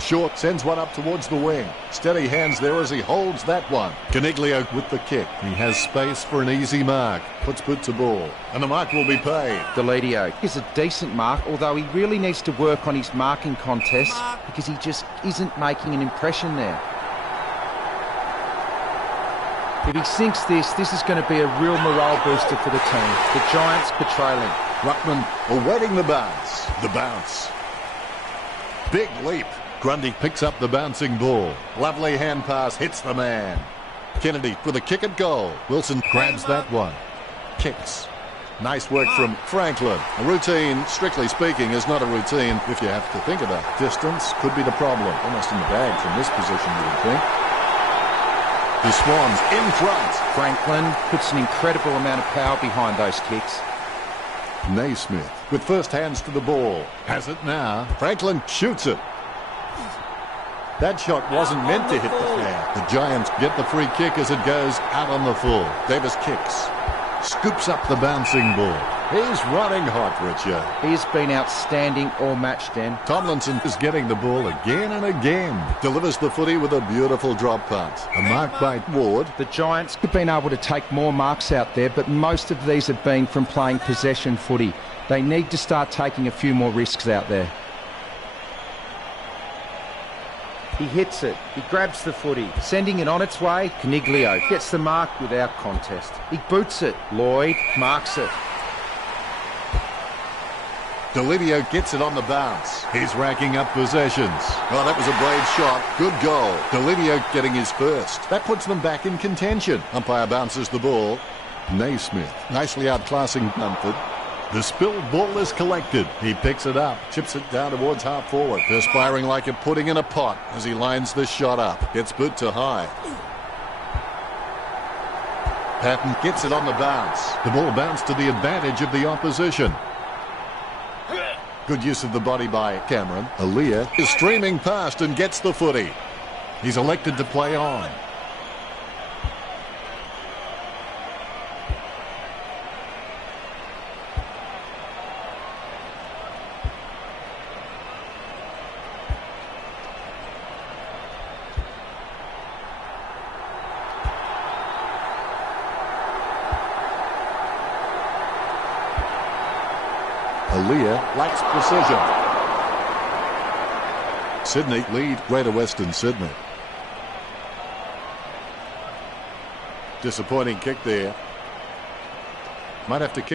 Short sends one up towards the wing. Steady hands there as he holds that one. Caniglio with the kick. He has space for an easy mark. Puts boot to ball. And the mark will be paid. Delidio is a decent mark, although he really needs to work on his marking contest because he just isn't making an impression there. If he sinks this is going to be a real morale booster for the team. The Giants are trailing. Ruckman awaiting the bounce. The bounce. Big leap. Grundy picks up the bouncing ball. Lovely hand pass hits the man. Kennedy with a kick at goal. Wilson grabs that one. Kicks. Nice work from Franklin. A routine, strictly speaking, is not a routine if you have to think about it. Distance could be the problem. Almost in the bag from this position, you would think. The Swans in front. Franklin puts an incredible amount of power behind those kicks. Naismith with first hands to the ball. Has it now. Franklin shoots it. That shot wasn't meant to hit the fan. The Giants get the free kick as it goes out on the full. Davis kicks. Scoops up the bouncing ball. He's running hot, Richard. He has been outstanding all match, Dan. Tomlinson is getting the ball again and again. Delivers the footy with a beautiful drop punt. A mark by Ward. The Giants have been able to take more marks out there, but most of these have been from playing possession footy. They need to start taking a few more risks out there. He hits it. He grabs the footy. Sending it on its way. Caniglio gets the mark without contest. He boots it. Lloyd marks it. Delidio gets it on the bounce. He's racking up possessions. Oh, that was a brave shot. Good goal. Delidio getting his first. That puts them back in contention. Umpire bounces the ball. Naismith nicely outclassing Mumford. The spilled ball is collected. He picks it up, chips it down towards half forward. Perspiring like a pudding in a pot as he lines the shot up. Gets boot to high. Patton gets it on the bounce. The ball bounced to the advantage of the opposition. Good use of the body by Cameron. Aaliyah is streaming past and gets the footy. He's elected to play on. Aaliyah lacks precision. Sydney lead Greater Western Sydney. Disappointing kick there. Might have to kick.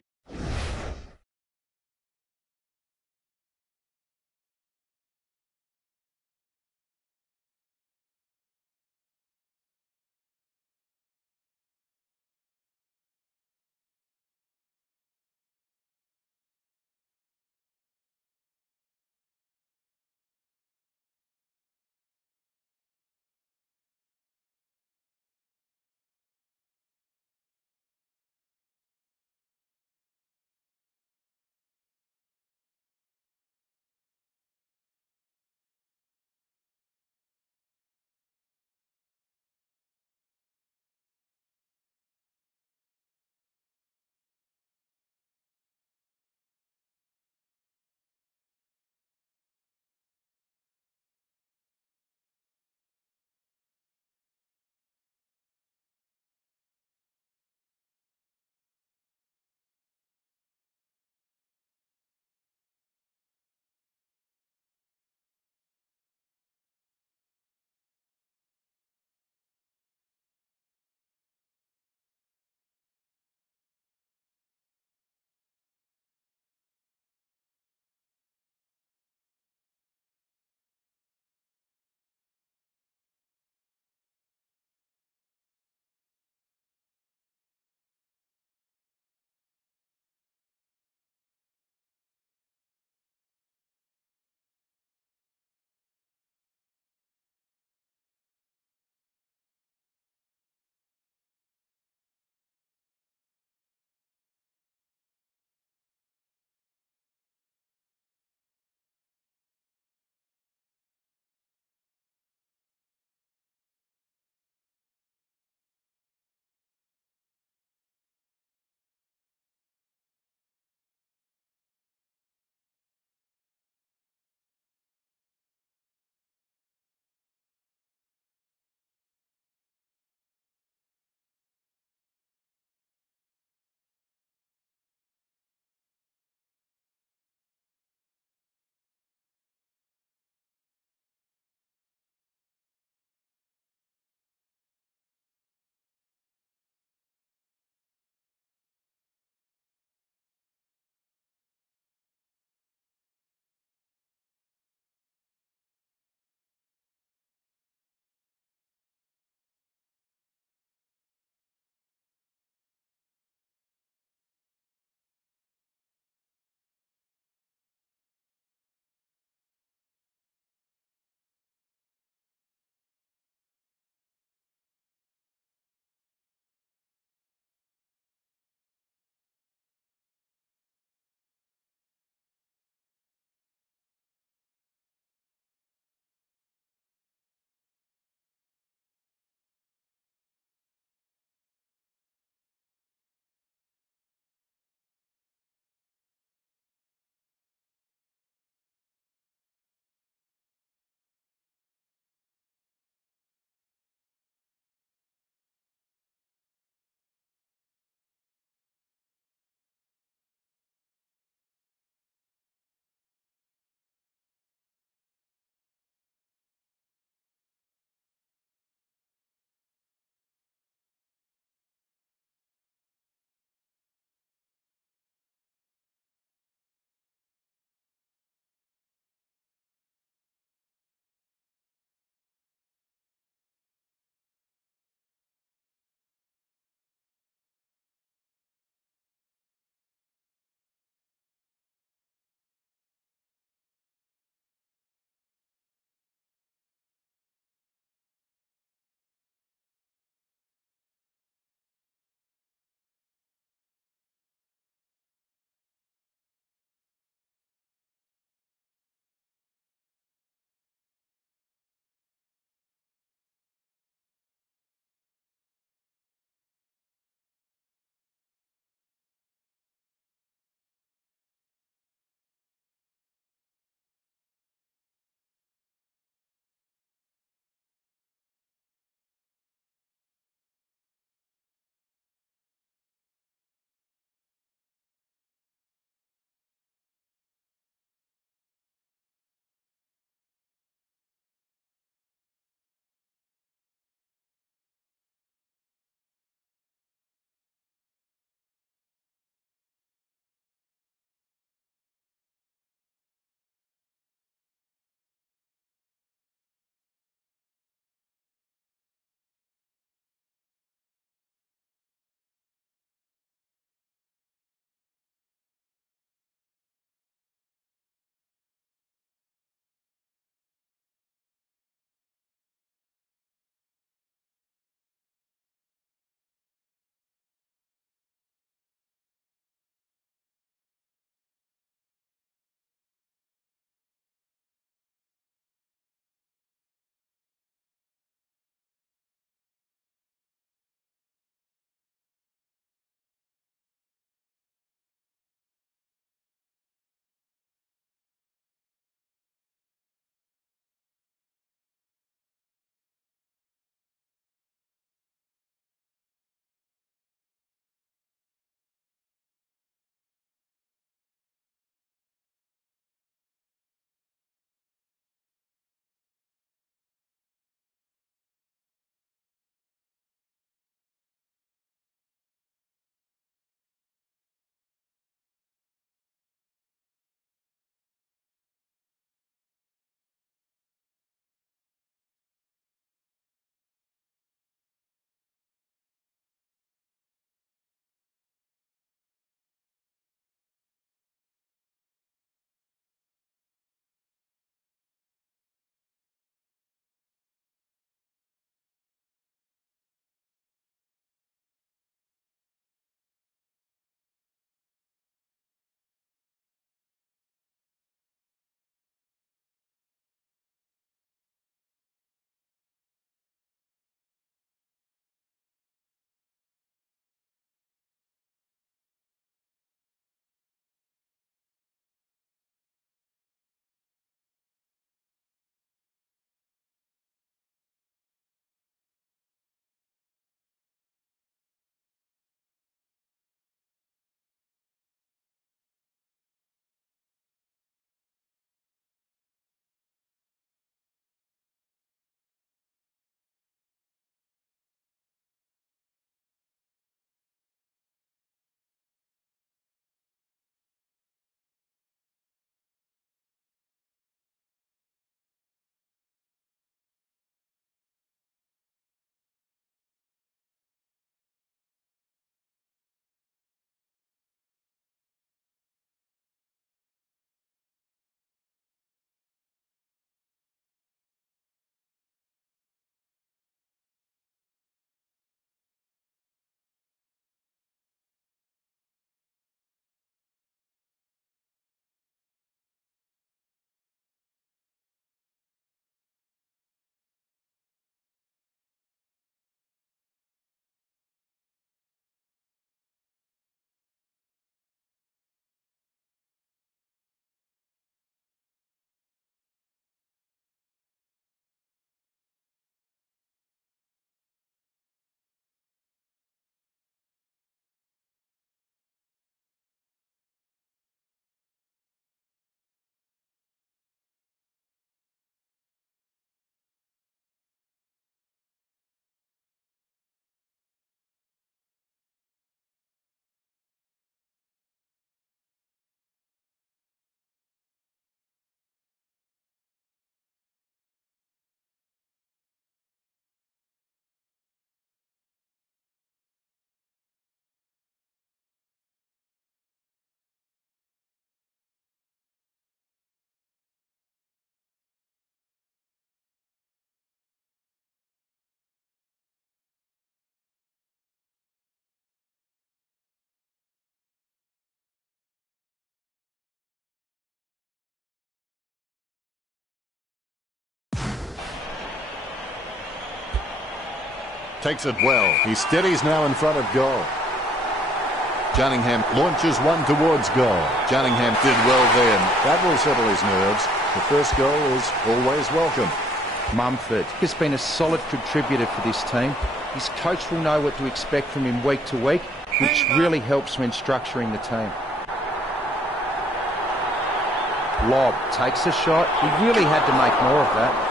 Takes it well. He steadies now in front of goal. Junningham launches one towards goal. Junningham did well then. That will settle his nerves. The first goal is always welcome. Mumford has been a solid contributor for this team. His coach will know what to expect from him week to week, which really helps when structuring the team. Lobb takes a shot. He really had to make more of that.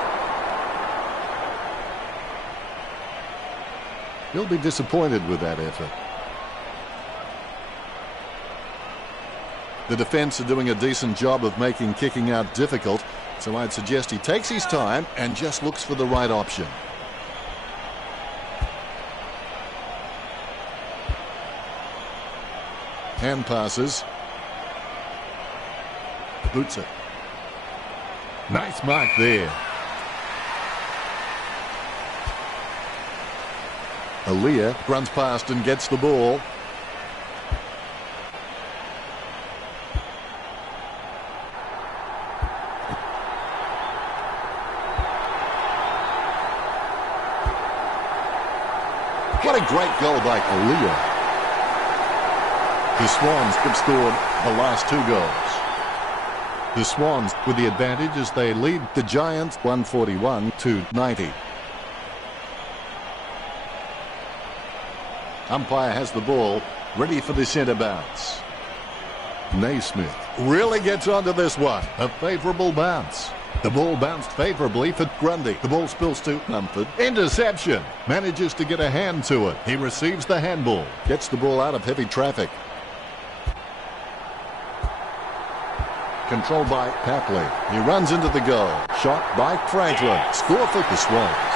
He'll be disappointed with that effort. The defence are doing a decent job of making kicking out difficult, so I'd suggest he takes his time and just looks for the right option. Hand passes. Boots it. Nice mark there. Aaliyah runs past and gets the ball. What a great goal by Aaliyah. The Swans have scored the last 2 goals. The Swans with the advantage as they lead the Giants 141-90. Umpire has the ball, ready for the centre bounce. Naismith really gets onto this one. A favourable bounce. The ball bounced favourably for Grundy. The ball spills to Mumford. Interception. Manages to get a hand to it. He receives the handball. Gets the ball out of heavy traffic. Controlled by Papley. He runs into the goal. Shot by Franklin. Score for the Swans.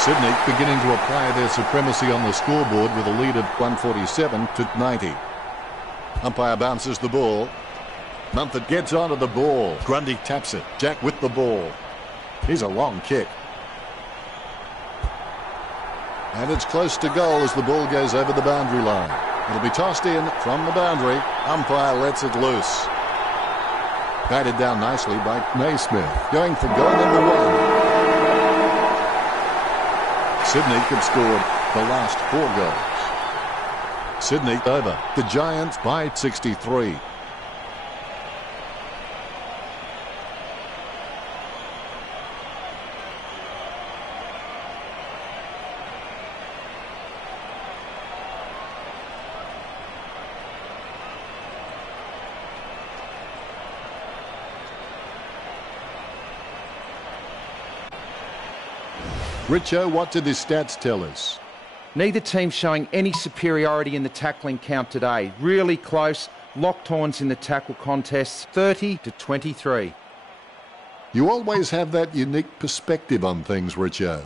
Sydney beginning to apply their supremacy on the scoreboard with a lead of 147-90. Umpire bounces the ball. Mumford gets onto the ball. Grundy taps it. Jack with the ball. Here's a long kick. And it's close to goal as the ball goes over the boundary line. It'll be tossed in from the boundary. Umpire lets it loose. Batted down nicely by Naismith. Going for goal number 1. Sydney have scored the last 4 goals. Sydney over the Giants by 63. Richo, what did the stats tell us? Neither team showing any superiority in the tackling count today. Really close. Locked horns in the tackle contests, 30-23. You always have that unique perspective on things, Richo.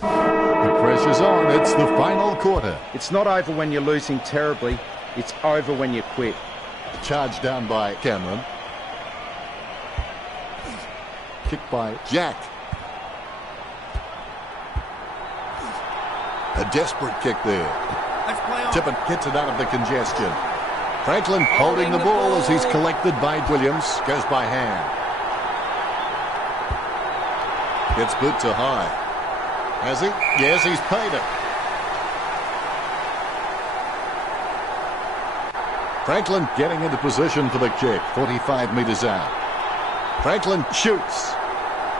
The pressure's on. It's the final quarter. It's not over when you're losing terribly. It's over when you quit. Charged down by Cameron. Kicked by Jack. A desperate kick there. Tippett gets it out of the congestion. Franklin holding the ball as he's collected by Williams. Goes by hand. Gets boot to high. Has he? Yes, he's paid it. Franklin getting into position for the kick. 45 metres out. Franklin shoots.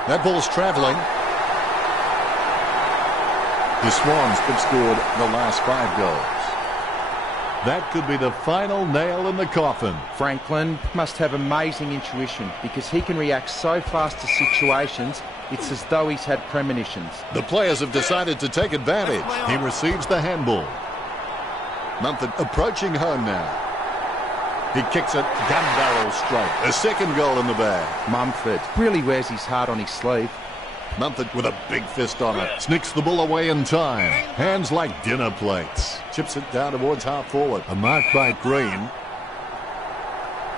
That ball's travelling. The Swans have scored the last 5 goals. That could be the final nail in the coffin. Franklin must have amazing intuition because he can react so fast to situations, it's as though he's had premonitions. The players have decided to take advantage. He receives the handball. Mumford approaching home now. He kicks it gun barrel straight. A second goal in the bag. Mumford really wears his heart on his sleeve. Mumford with a big fist on it. Sneaks the ball away in time. Hands like dinner plates. Chips it down towards half forward. A mark by Green.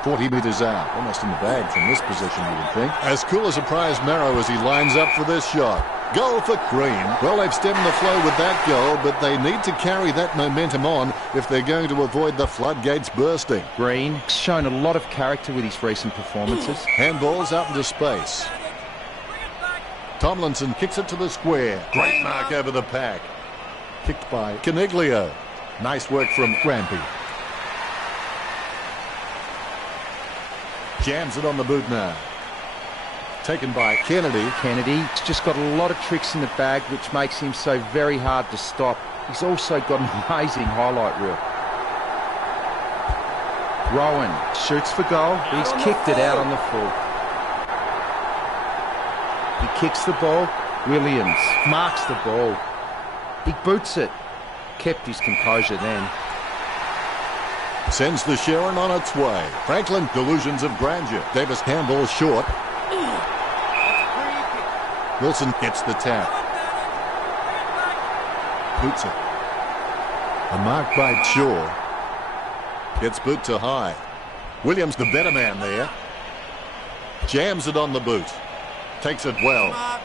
40 metres out. Almost in the bag from this position, you would think. As cool as a prize marrow as he lines up for this shot. Goal for Green. Well, they've stemmed the flow with that goal, but they need to carry that momentum on if they're going to avoid the floodgates bursting. Green's shown a lot of character with his recent performances. Handballs out into space. Tomlinson kicks it to the square. Great mark over the pack. Kicked by Caniglio. Nice work from Grampy. Jams it on the boot now. Taken by Kennedy. Kennedy's just got a lot of tricks in the bag, which makes him so very hard to stop. He's also got an amazing highlight reel. Rowan shoots for goal, but he's kicked it out on the full. He kicks the ball. Williams marks the ball. He boots it. Kept his composure then. Sends the Sharon on its way. Franklin, delusions of grandeur. Davis handball short. Wilson gets the tap. Boots it. A mark by Shaw. Gets boot to high. Williams the better man there. Jams it on the boot. Takes it well.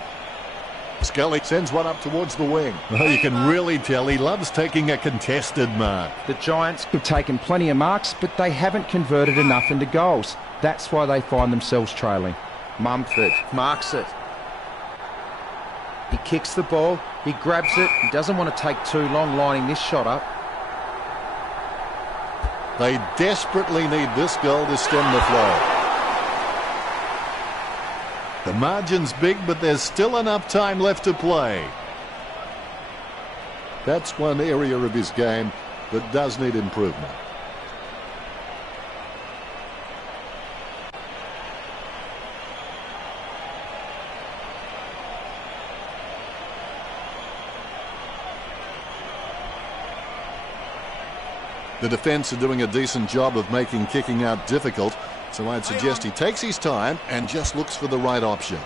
Scully sends one up towards the wing. Oh, you can really tell he loves taking a contested mark. The Giants have taken plenty of marks, but they haven't converted enough into goals. That's why they find themselves trailing. Mumford marks it. He kicks the ball. He grabs it. He doesn't want to take too long lining this shot up. They desperately need this goal to stem the flow. The margin's big, but there's still enough time left to play. That's one area of his game that does need improvement. The defence are doing a decent job of making kicking out difficult, so I'd suggest he takes his time and just looks for the right option.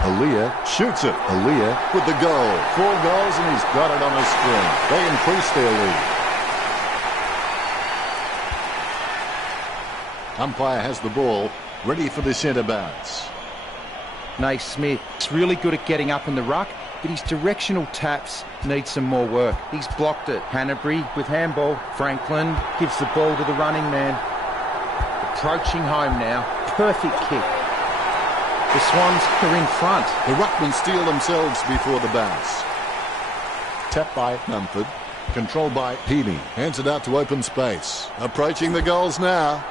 Aaliyah shoots it. Aaliyah with the goal. 4 goals and he's got it on a string. They increase their lead. Umpire has the ball, ready for the centre bounce. Naismith is really good at getting up in the ruck, but his directional taps need some more work. He's blocked it. Hanbury with handball. Franklin gives the ball to the running man. Approaching home now. Perfect kick. The Swans are in front. The ruckmen steal themselves before the bounce. Tapped by Mumford. Controlled by Heaney. Hands it out to open space. Approaching the goals now.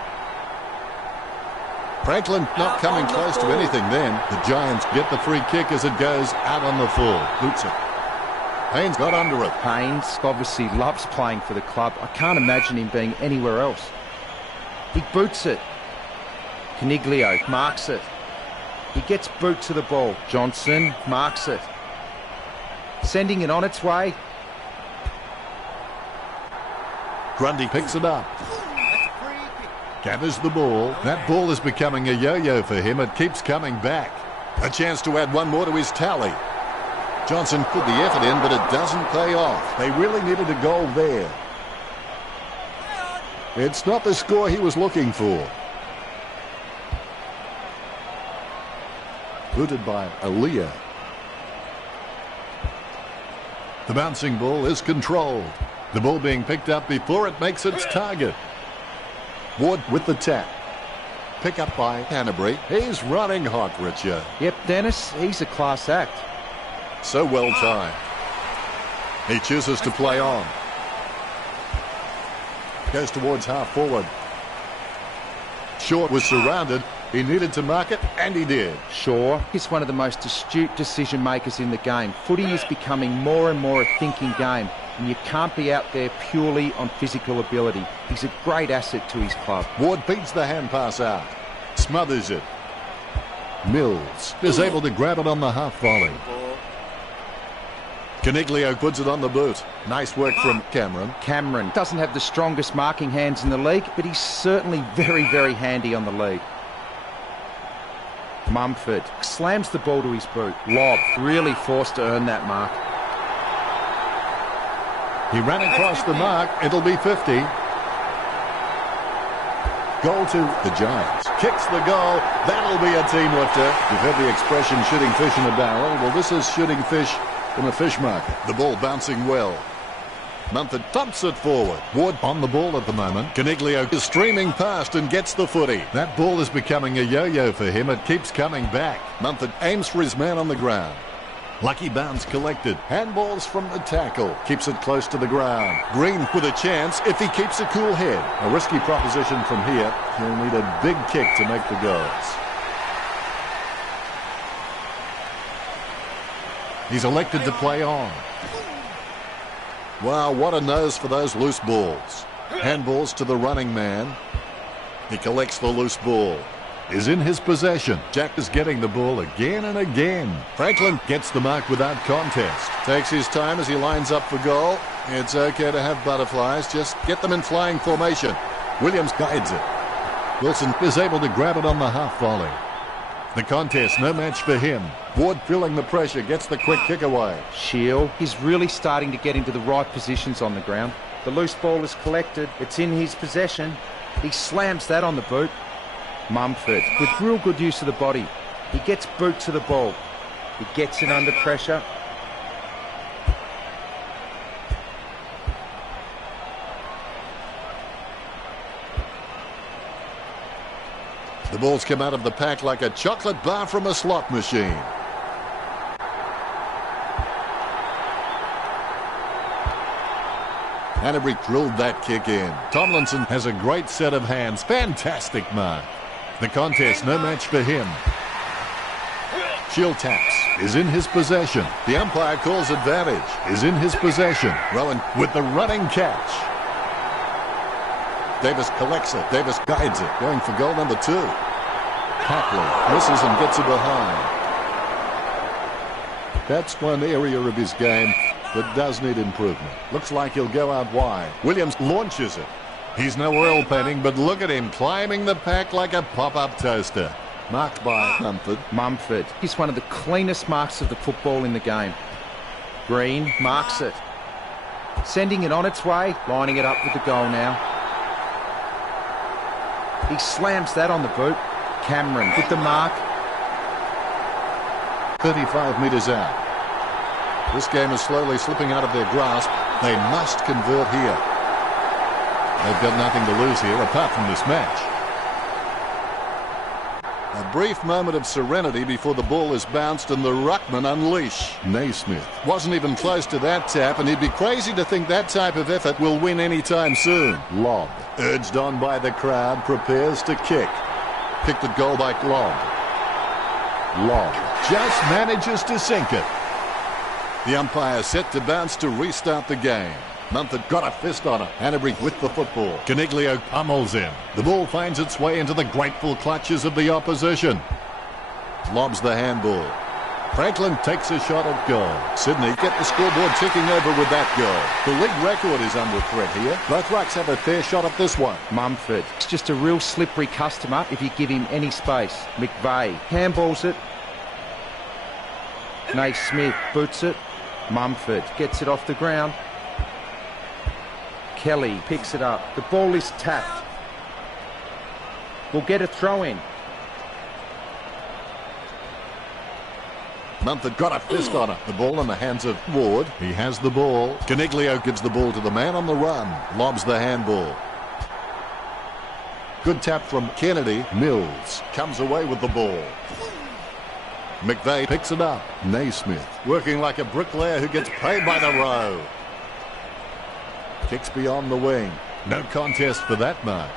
Franklin not coming close to anything then. The Giants get the free kick as it goes out on the full. Boots it. Haynes got under it. Haynes obviously loves playing for the club. I can't imagine him being anywhere else. He boots it. Caniglio marks it. He gets boot to the ball. Johnson marks it. Sending it on its way. Grundy picks it up. Gathers the ball. That ball is becoming a yo-yo for him. It keeps coming back. A chance to add one more to his tally. Johnson put the effort in, but it doesn't pay off. They really needed a goal there. It's not the score he was looking for. Booted by Aaliyah. The bouncing ball is controlled. The ball being picked up before it makes its target. Ward with the tap. Pick up by Canterbury. He's running hot, Richard. Yep, Dennis, he's a class act. So well timed. He chooses to play on. Goes towards half forward. Short was surrounded. He needed to mark it, and he did. Shaw is one of the most astute decision makers in the game. Footy is becoming more and more a thinking game, and you can't be out there purely on physical ability. He's a great asset to his club. Ward beats the hand pass out. Smothers it. Mills is able to grab it on the half volley. Caniglio puts it on the boot. Nice work from Cameron. Cameron doesn't have the strongest marking hands in the league, but he's certainly very, very handy on the lead. Mumford slams the ball to his boot. Lob, really forced to earn that mark. He ran across the mark. It'll be 50. Goal to the Giants. Kicks the goal. That'll be a team lifter. You've heard the expression shooting fish in a barrel. Well, this is shooting fish in a fish market. The ball bouncing well. Mumford thumps it forward. Ward on the ball at the moment. Caniglio is streaming past and gets the footy. That ball is becoming a yo-yo for him. It keeps coming back. Mumford aims for his man on the ground. Lucky bounce collected. Handballs from the tackle. Keeps it close to the ground. Green with a chance if he keeps a cool head. A risky proposition from here. He'll need a big kick to make the goals. He's elected to play on. Wow, what a nose for those loose balls. Handballs to the running man. He collects the loose ball. Is in his possession. Jack is getting the ball again and again. Franklin gets the mark without contest. Takes his time as he lines up for goal. It's okay to have butterflies. Just get them in flying formation. Williams guides it. Wilson is able to grab it on the half volley. The contest, no match for him. Ward feeling the pressure, gets the quick kick away. Shield, he's really starting to get into the right positions on the ground. The loose ball is collected. It's in his possession. He slams that on the boot. Mumford with real good use of the body. He gets boot to the ball. He gets it under pressure. The ball's come out of the pack like a chocolate bar from a slot machine. Canterbury drilled that kick in. Tomlinson has a great set of hands. Fantastic mark. The contest, no match for him. Shield taps. Is in his possession. The umpire calls advantage. Is in his possession. Rowan with the running catch. Davis collects it. Davis guides it. Going for goal number 2. Papley misses and gets it behind. That's one area of his game that does need improvement. Looks like he'll go out wide. Williams launches it. He's no oil painting, but look at him climbing the pack like a pop-up toaster. Marked by Mumford. Mumford. He's one of the cleanest marks of the football in the game. Green marks it. Sending it on its way. Lining it up with the goal now. He slams that on the boot. Cameron with the mark. 35 metres out. This game is slowly slipping out of their grasp. They must convert here. They've got nothing to lose here apart from this match. A brief moment of serenity before the ball is bounced and the ruckman unleash. Naismith wasn't even close to that tap, and he'd be crazy to think that type of effort will win anytime soon. Lob, urged on by the crowd, prepares to kick. Kicked at goal by Lob. Lob just manages to sink it. The umpire set to bounce to restart the game. Mumford got a fist on it. Canterbury with the football. Caniglio pummels him. The ball finds its way into the grateful clutches of the opposition. Lobs the handball. Franklin takes a shot at goal. Sydney get the scoreboard ticking over with that goal. The league record is under threat here. Both rucks have a fair shot at this one. Mumford. It's just a real slippery customer if you give him any space. McVeigh handballs it. Naismith boots it. Mumford gets it off the ground. Kelly picks it up. The ball is tapped. We'll get a throw in. Mumford got a fist on it. The ball in the hands of Ward. He has the ball. Caniglio gives the ball to the man on the run. Lobs the handball. Good tap from Kennedy. Mills comes away with the ball. McVeigh picks it up. Naismith working like a bricklayer who gets paid by the row. Kicks beyond the wing. No contest for that mark.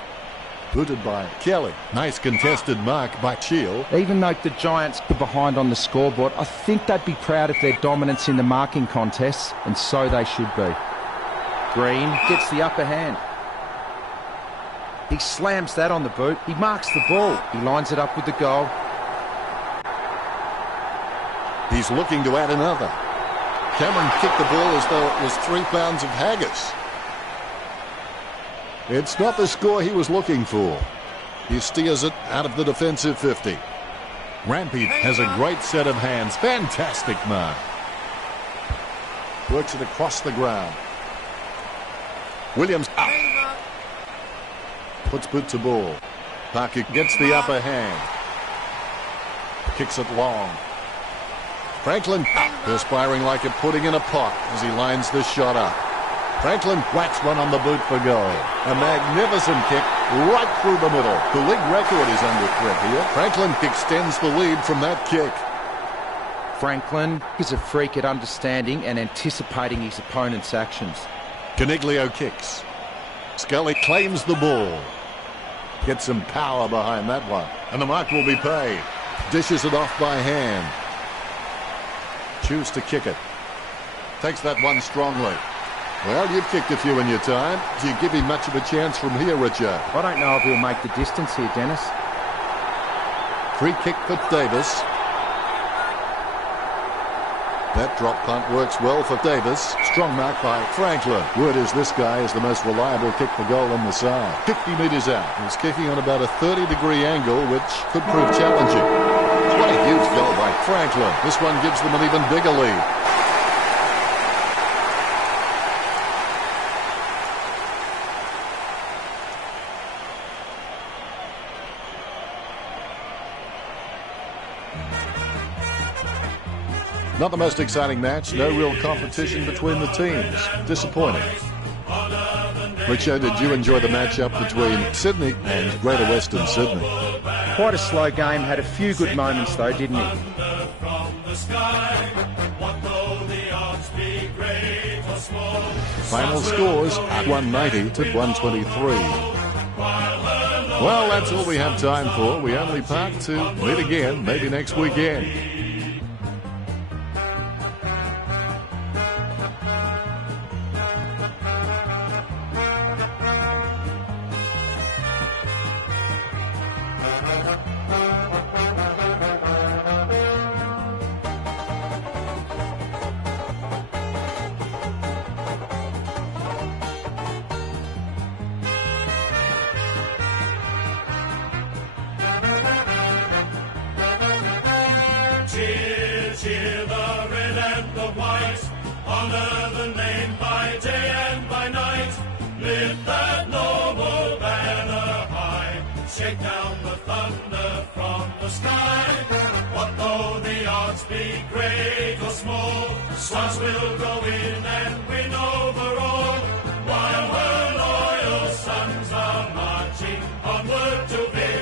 Booted by Kelly. Nice contested mark by Shield. Even though the Giants are behind on the scoreboard, I think they'd be proud of their dominance in the marking contests, and so they should be. Green gets the upper hand. He slams that on the boot. He marks the ball. He lines it up with the goal. He's looking to add another. Cameron kicked the ball as though it was 3 pounds of haggis. It's not the score he was looking for. He steers it out of the defensive 50. Rampy has a great set of hands. Fantastic mark. Works it across the ground. Williams up. Puts boot to ball. Parker gets the upper hand. Kicks it long. Franklin perspiring like a pudding in a pot as he lines this shot up. Franklin whacks one on the boot for goal. A magnificent kick right through the middle. The league record is under threat here. Franklin extends the lead from that kick. Franklin is a freak at understanding and anticipating his opponent's actions. Caniglio kicks. Scully claims the ball. Gets some power behind that one. And the mark will be paid. Dishes it off by hand. Choose to kick it. Takes that one strongly. Well, you've kicked a few in your time. Do you give him much of a chance from here, Richard? I don't know if he'll make the distance here, Dennis. Free kick for Davis. That drop punt works well for Davis. Strong mark by Franklin. Word is this guy is the most reliable kick for goal on the side. 50 metres out. He's kicking on about a 30-degree angle, which could prove challenging. What a huge goal by Franklin. This one gives them an even bigger lead. Not the most exciting match. No real competition between the teams. Disappointing. Richo, did you enjoy the matchup between Sydney and Greater Western Sydney? Quite a slow game. Had a few good moments though, didn't he? Final scores 190 to 123. Well, that's all we have time for. We only part to meet again, maybe next weekend. Cheer, cheer the red and the white, honor the name by day and by night. Lift that noble banner high, shake down the thunder from the sky. What though the odds be great or small, Swans will go in and win over all, while her loyal sons are marching onward to victory.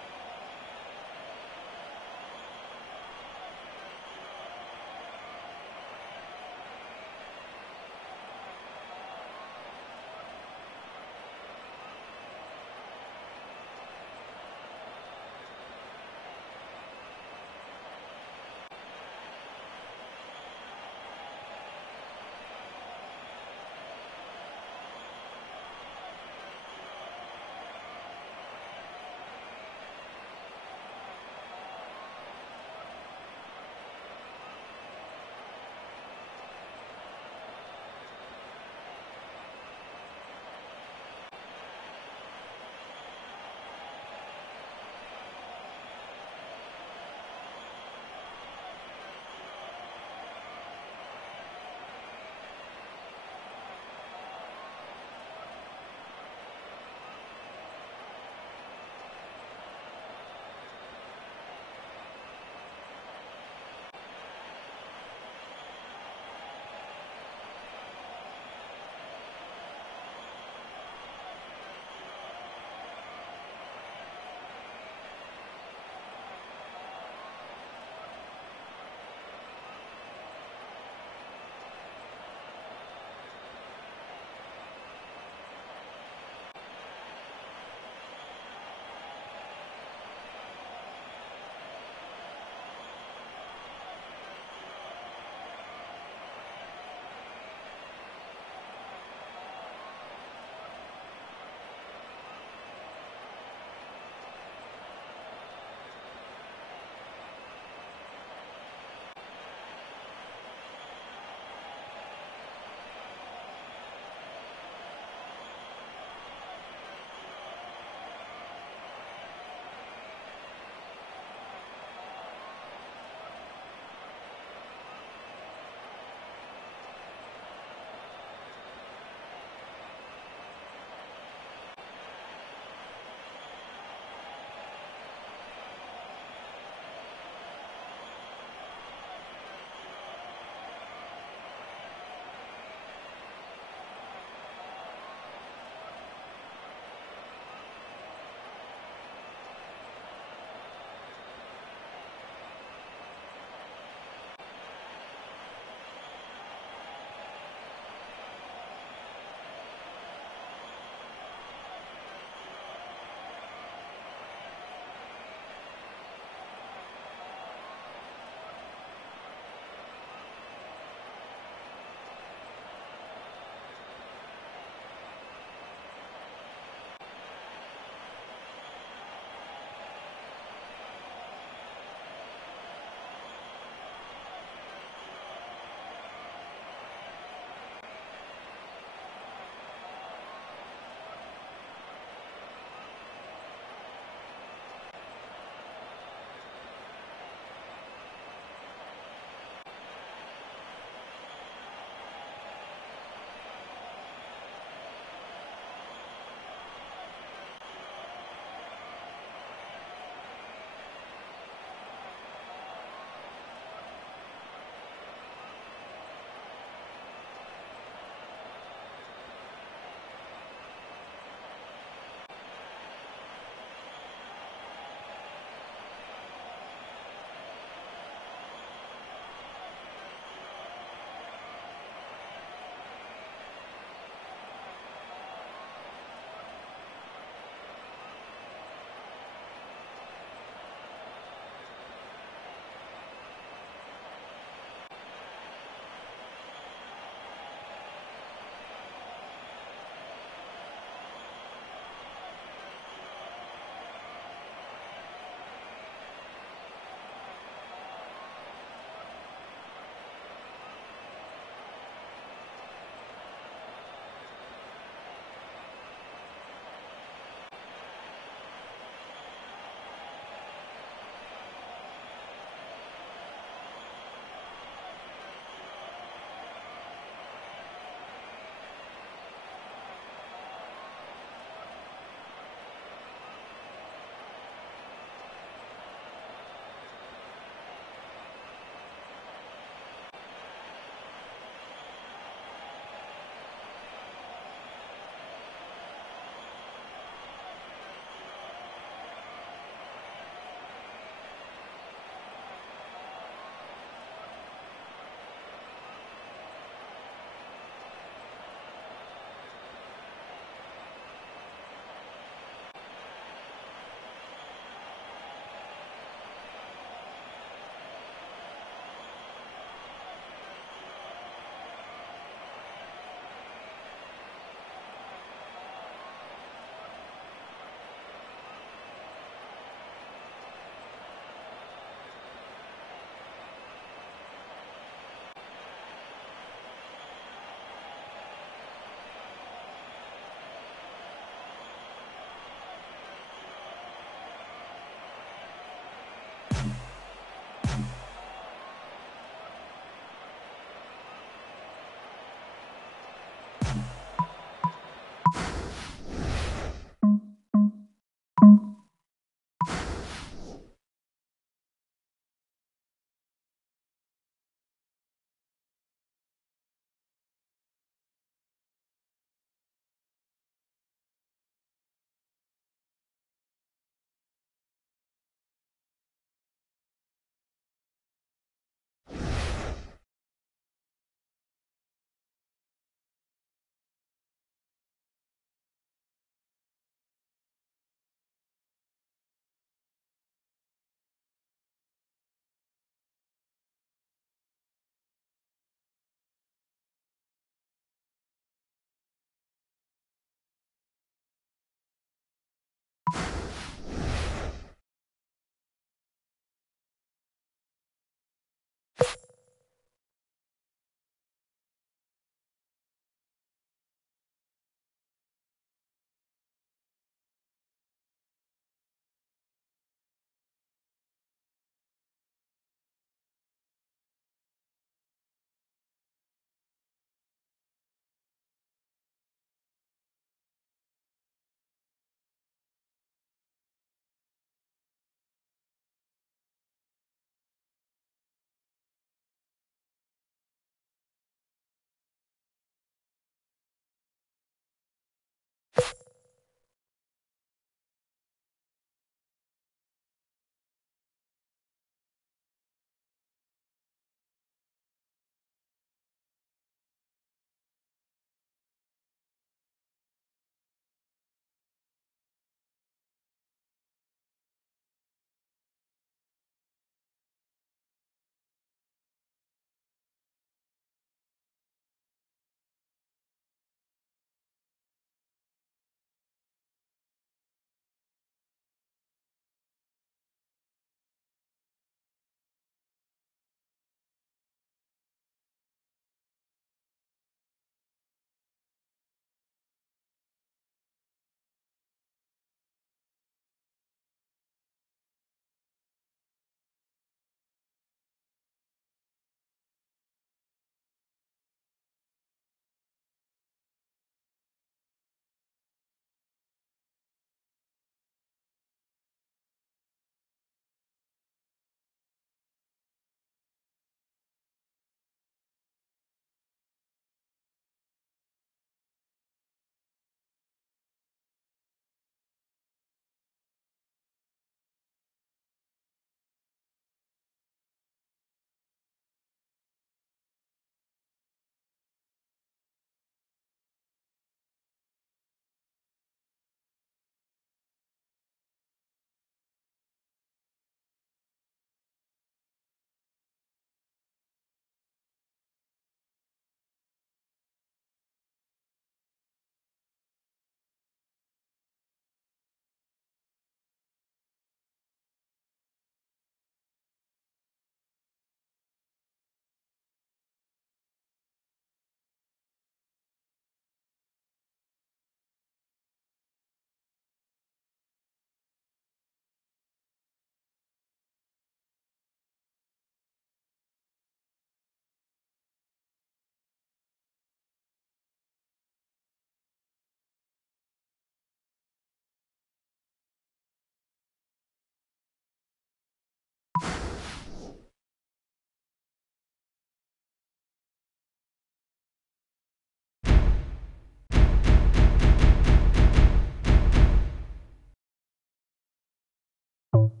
you.